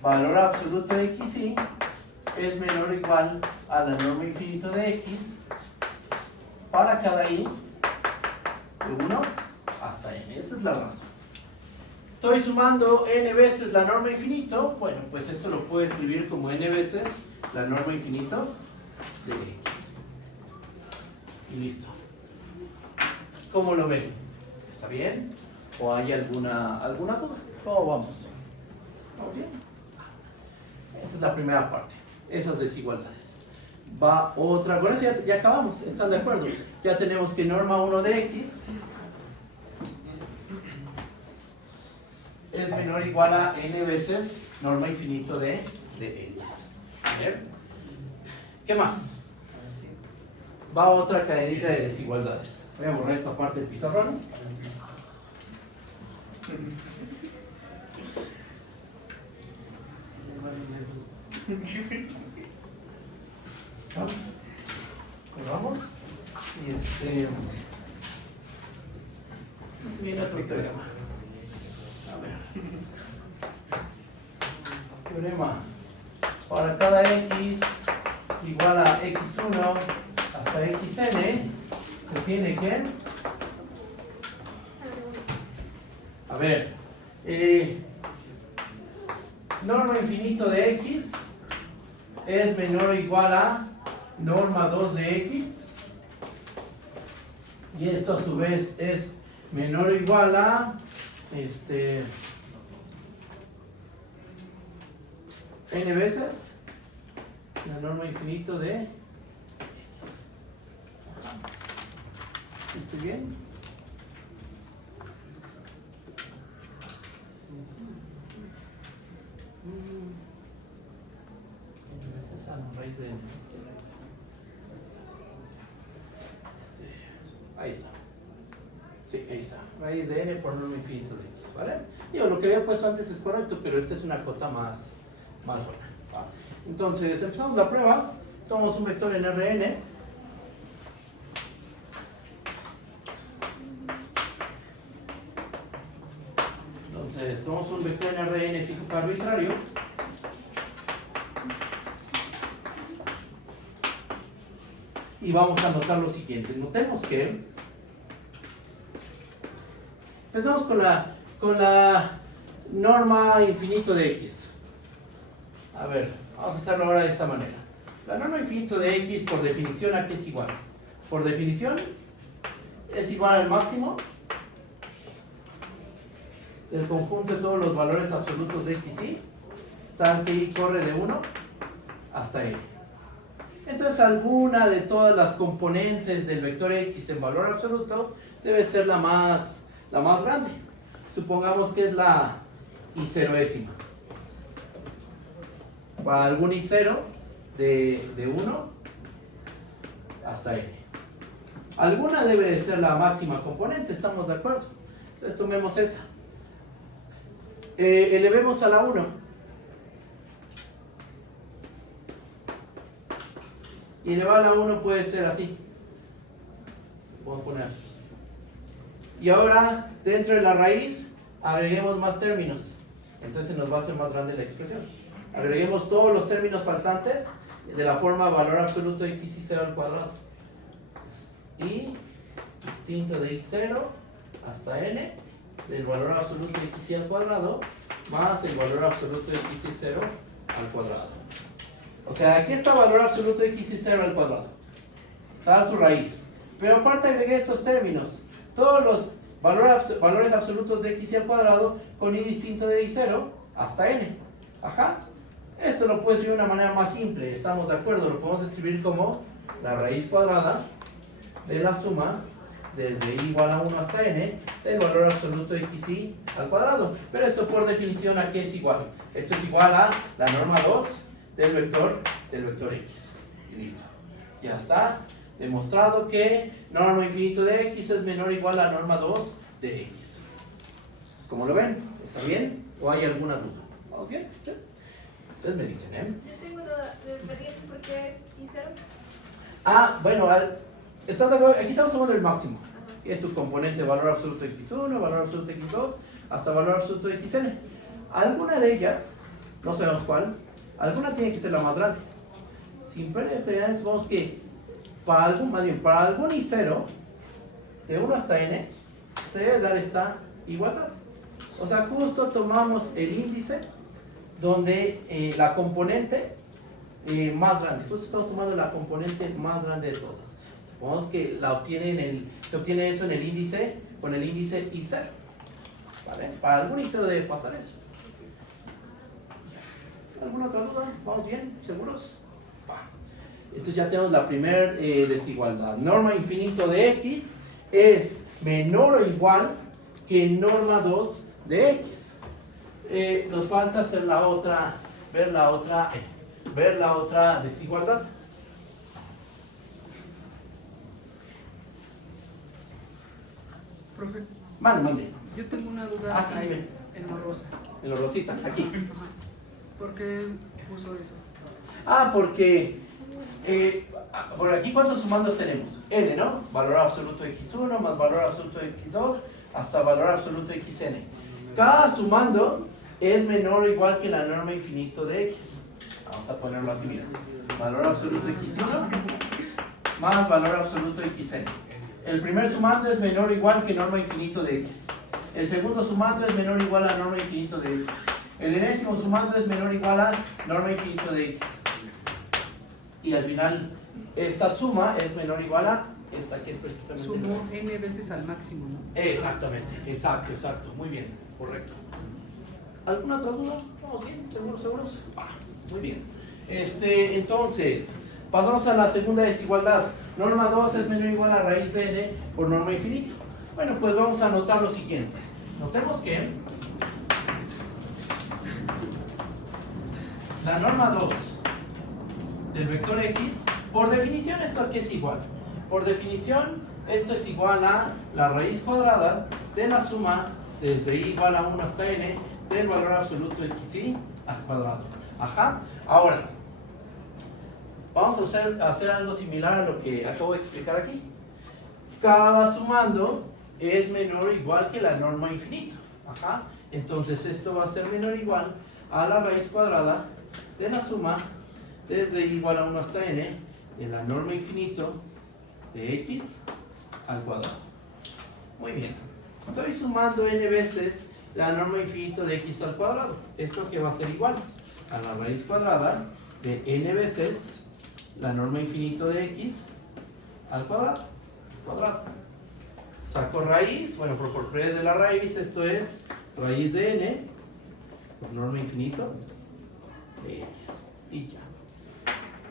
valor absoluto de xi es menor o igual a la norma infinito de x para cada i de 1 hasta n. Esa es la razón. Estoy sumando n veces la norma infinito. Bueno, pues esto lo puedo escribir como n veces la norma infinito de x. Y listo. ¿Cómo lo ven? ¿Está bien? ¿O hay alguna duda? ¿Cómo vamos? ¿Vamos bien? Esa es la primera parte. Esas desigualdades. Va otra. Con eso ya acabamos. ¿Están de acuerdo? Ya tenemos que norma 1 de x es menor o igual a n veces norma infinito de x. A ver. ¿Qué más? Va otra cadenita de desigualdades. Voy a borrar esta parte del pizarrón. Pues vamos. Y viene otro teorema. A ver. Teorema. Para cada x igual a x1 hasta xn, se tiene que... A ver. Norma infinito de x es menor o igual a norma 2 de x. Y esto a su vez es menor o igual a n veces la norma infinito de x. ¿Estoy bien? N veces a la raíz de n. Ahí está. Sí, ahí está. Raíz de n por norma infinito de x, ¿vale? Digo, lo que había puesto antes es correcto, pero esta es una cota más buena. ¿Va? Entonces, empezamos la prueba. Tomamos un vector en Rn. Entonces, tomamos un vector en Rn fijo arbitrario. Y vamos a notar lo siguiente. Notemos que empezamos con la norma infinito de x. A ver, vamos a hacerlo ahora de esta manera. La norma infinito de x, por definición, ¿a qué es igual? Por definición, es igual al máximo del conjunto de todos los valores absolutos de x y, tal que y corre de 1 hasta n. Entonces, alguna de todas las componentes del vector x en valor absoluto debe ser la más grande. Supongamos que es la i0ésima. Para algún i0 de 1 hasta n. Alguna debe de ser la máxima componente, ¿estamos de acuerdo? Entonces tomemos esa. Elevemos a la 1. Y elevar a la 1 puede ser así. Vamos a poner así. Y ahora, dentro de la raíz, agreguemos más términos. Entonces nos va a hacer más grande la expresión. Agreguemos todos los términos faltantes de la forma valor absoluto de x y 0 al cuadrado. Y distinto de i0 hasta n del valor absoluto de x y al cuadrado más el valor absoluto de x y 0 al cuadrado. O sea, aquí está el valor absoluto de x y 0 al cuadrado. Está su raíz. Pero aparte agregué estos términos. Todos los valores absolutos de x y al cuadrado con i distinto de i0 hasta n. Ajá. Esto lo puedes escribir de una manera más simple. ¿Estamos de acuerdo? Lo podemos escribir como la raíz cuadrada de la suma desde i igual a 1 hasta n del valor absoluto de x y al cuadrado. Pero esto por definición, ¿a qué es igual? Esto es igual a la norma 2 del vector x. Y listo. Ya está demostrado que norma infinito de x es menor o igual a norma 2 de x. ¿Cómo lo ven? ¿Está bien? ¿O hay alguna duda? ¿Vamos bien? ¿Sí? Ustedes me dicen, ¿eh? Yo tengo duda, ¿por qué es I0? Ah, bueno, ¿estás de acuerdo? Aquí estamos tomando el máximo. Es tu componente valor absoluto de x1, valor absoluto de x2, hasta valor absoluto de xn. Alguna de ellas, no sabemos cuál, alguna tiene que ser la más grande. Sin perder, supongamos que para algún I0, de 1 hasta n, se debe dar esta igualdad. O sea, justo tomamos el índice donde la componente más grande, justo estamos tomando la componente más grande de todas. Supongamos que se obtiene eso en el índice, con el índice I0. ¿Vale? Para algún I0 debe pasar eso. ¿Alguna otra duda? ¿Vamos bien? ¿Seguros? Va. Entonces ya tenemos la primera desigualdad. Norma infinito de x es menor o igual que norma 2 de x. Nos falta hacer ver la otra desigualdad. Profe, Mande. yo tengo una duda Sí, ahí, dime. en lo rosa. En lo rosita, aquí. ¿Por qué puso eso? Porque por aquí, ¿cuántos sumandos tenemos? N, ¿no? Valor absoluto de x1 más valor absoluto de x2 hasta valor absoluto de xn. Cada sumando es menor o igual que la norma infinito de x. Vamos a ponerlo así, mira. Valor absoluto de x1 más valor absoluto de xn. El primer sumando es menor o igual que norma infinito de x. El segundo sumando es menor o igual a norma infinito de x. El enésimo sumando es menor o igual a norma infinito de x. Y al final, esta suma es menor o igual a esta que es precisamente... Sumo n veces al máximo, ¿no? Exactamente, exacto, muy bien, correcto. ¿Alguna otra duda? ¿Vamos bien? ¿Seguros? Muy bien. Entonces, pasamos a la segunda desigualdad. Norma 2 es menor o igual a raíz de n por norma infinito. Bueno, pues vamos a anotar lo siguiente. Notemos que la norma 2 del vector x, por definición esto aquí es igual. Por definición esto es igual a la raíz cuadrada de la suma desde i igual a 1 hasta n del valor absoluto de xi al cuadrado. Ajá. Ahora, vamos a hacer algo similar a lo que acabo de explicar aquí. Cada sumando es menor o igual que la norma infinito. Ajá. Entonces esto va a ser menor o igual a la raíz cuadrada de la suma desde i igual a 1 hasta n de la norma infinito de x al cuadrado. Muy bien. Estoy sumando n veces la norma infinito de x al cuadrado. Esto que va a ser igual a la raíz cuadrada de n veces la norma infinito de x al cuadrado. Saco raíz, bueno, por propiedad de la raíz, esto es raíz de n por norma infinito de x. Y ya.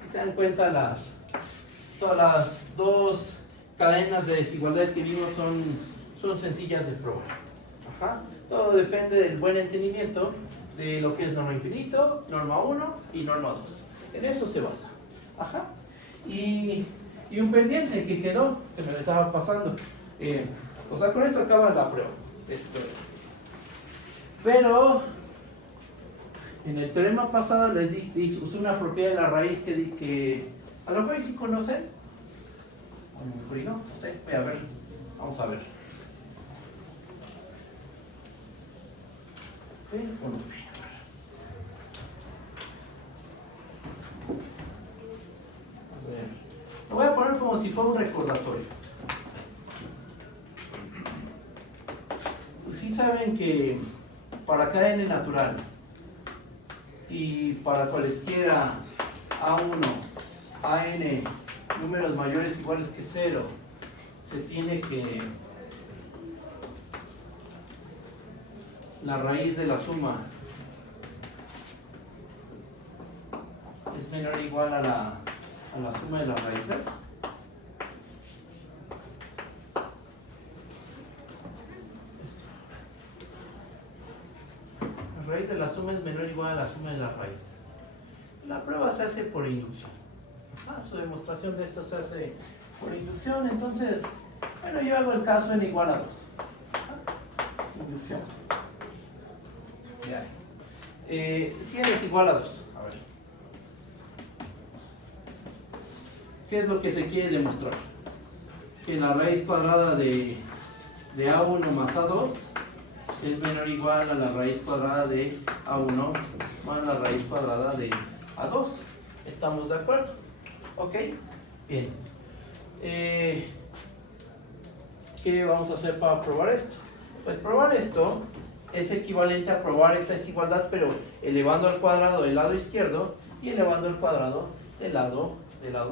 Si se dan cuenta, todas las dos cadenas de desigualdades que vimos son sencillas de probar. Ajá. Todo depende del buen entendimiento de lo que es norma infinito, norma 1 y norma 2. En eso se basa. Ajá. Y un pendiente que quedó, se me estaba pasando. O sea, con esto acaba la prueba. Pero en el teorema pasado les usé una propiedad de la raíz que a lo mejor sí conocen. A lo mejor no sé. Voy a ver. Vamos a ver. Lo voy a poner como si fuera un recordatorio. Sí saben que para cada n natural y para cualesquiera a1, an, números mayores o iguales que 0, se tiene que la raíz de la suma es menor o igual a la suma de las raíces. La raíz de la suma es menor o igual a la suma de las raíces. La prueba se hace por inducción. Su demostración de esto se hace por inducción. Entonces, bueno, yo hago el caso n igual a 2. Inducción. Si n es igual a 2. A ver. ¿Qué es lo que se quiere demostrar? Que la raíz cuadrada de a1 más a2 es menor o igual a la raíz cuadrada de a1 más la raíz cuadrada de a2. ¿Estamos de acuerdo? ¿Ok? Bien. ¿qué vamos a hacer para probar esto? Pues probar esto es equivalente a probar esta desigualdad, pero elevando al cuadrado del lado izquierdo y elevando al cuadrado del lado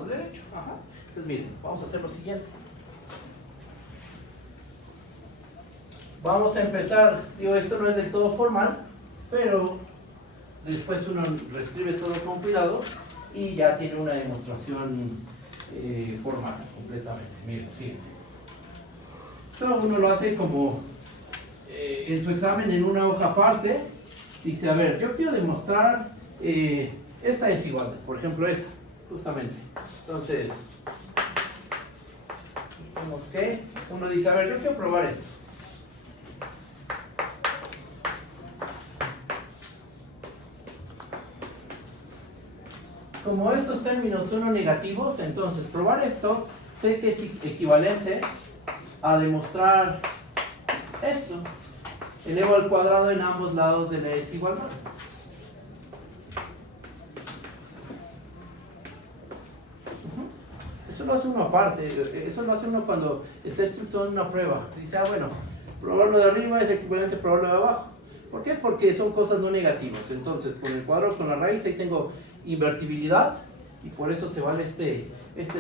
derecho. Ajá. Entonces miren, vamos a hacer lo siguiente. Vamos a empezar, digo, esto no es del todo formal, pero después uno reescribe todo con cuidado y ya tiene una demostración formal completamente. Miren, lo siguiente. Esto uno lo hace como en su examen en una hoja aparte. Dice, a ver, yo quiero demostrar esta desigualdad, por ejemplo esa, justamente. Entonces, vemos que uno dice, a ver, yo quiero probar esto. Como estos términos son negativos, entonces probar esto sé que es equivalente a demostrar esto. Elevo al cuadrado en ambos lados de la desigualdad. Eso lo hace uno aparte, eso lo hace uno cuando está estructurando una prueba. Dice, bueno, probarlo de arriba es equivalente a probarlo de abajo. ¿Por qué? Porque son cosas no negativas. Entonces, con el cuadrado, con la raíz, ahí tengo invertibilidad y por eso se vale este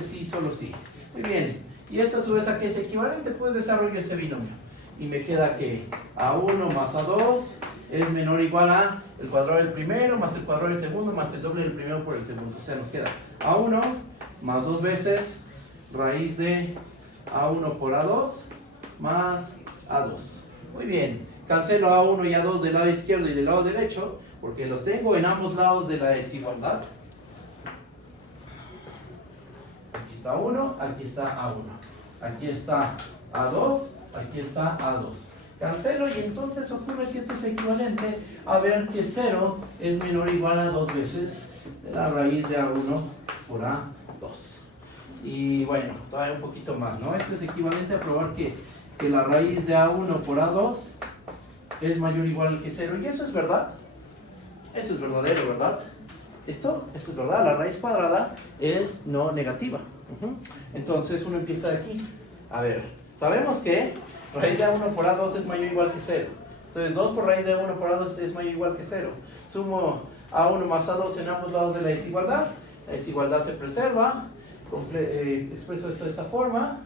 sí, solo sí. Muy bien. Y esto a su vez a qué es equivalente, pues desarrollo ese binomio. Y me queda que A1 más A2 es menor o igual a el cuadrado del primero más el cuadrado del segundo más el doble del primero por el segundo. O sea, nos queda A1 más 2 veces raíz de A1 por A2 más A2. Muy bien. Cancelo A1 y A2 del lado izquierdo y del lado derecho, porque los tengo en ambos lados de la desigualdad. Aquí está 1, aquí está A1. Aquí está A2, aquí está A2. Cancelo y entonces ocurre que esto es equivalente a ver que 0 es menor o igual a 2 veces de la raíz de A1 por A2. Y bueno, todavía un poquito más, ¿no? Esto es equivalente a probar que la raíz de A1 por A2 es mayor o igual que 0. Y eso es verdad. Eso es verdadero, ¿verdad? Esto es verdad. La raíz cuadrada es no negativa. Entonces uno empieza de aquí. A ver, sabemos que raíz de A1 por A2 es mayor o igual que 0. Entonces 2 por raíz de A1 por A2 es mayor o igual que 0. Sumo A1 más A2 en ambos lados de la desigualdad. La desigualdad se preserva. Expreso esto de esta forma.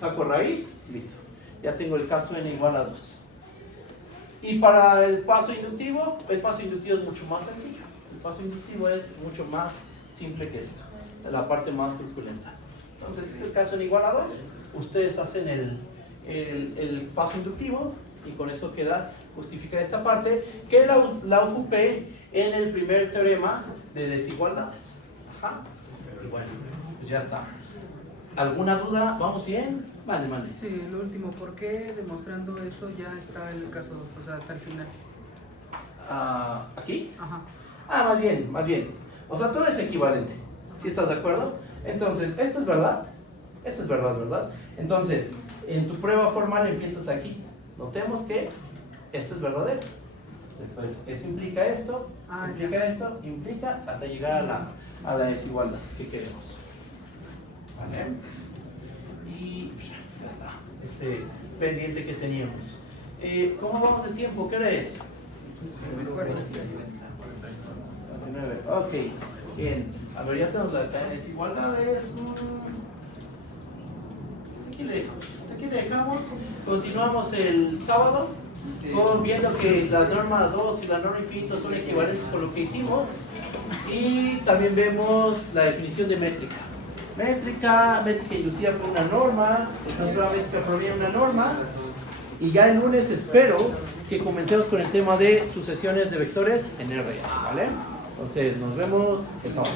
Saco raíz. Listo. Ya tengo el caso n igual a 2. Y para el paso inductivo es mucho más sencillo. El paso inductivo es mucho más simple que esto. Es la parte más truculenta. Entonces, este es el caso n igual a 2. Ustedes hacen el paso inductivo y con eso queda justificada esta parte que la ocupé en el primer teorema de desigualdades. Ajá. Y bueno, pues ya está. ¿Alguna duda? ¿Vamos bien? Mande. Sí, lo último, ¿por qué demostrando eso ya está el caso, o sea, hasta el final? ¿Aquí? Ajá. Más bien. O sea, todo es equivalente. ¿Sí estás de acuerdo? Entonces, esto es verdad. Esto es verdad, ¿verdad? Entonces, en tu prueba formal empiezas aquí. Notemos que esto es verdadero. Después, eso implica esto, implica hasta llegar a la desigualdad que queremos. ¿Vale? Y ya está. Este pendiente que teníamos. ¿Cómo vamos de tiempo? ¿Qué hora es? 49. Ok, bien. A ver, ya tenemos la cadena de desigualdades. Aquí le dejamos. Continuamos el sábado viendo que la norma 2 y la norma infinito son equivalentes con lo que hicimos. Y también vemos la definición de métrica. Métrica inducida por una norma, la métrica proviene de una norma. Y ya el lunes espero que comencemos con el tema de sucesiones de vectores en R, ¿vale? Entonces nos vemos el sábado.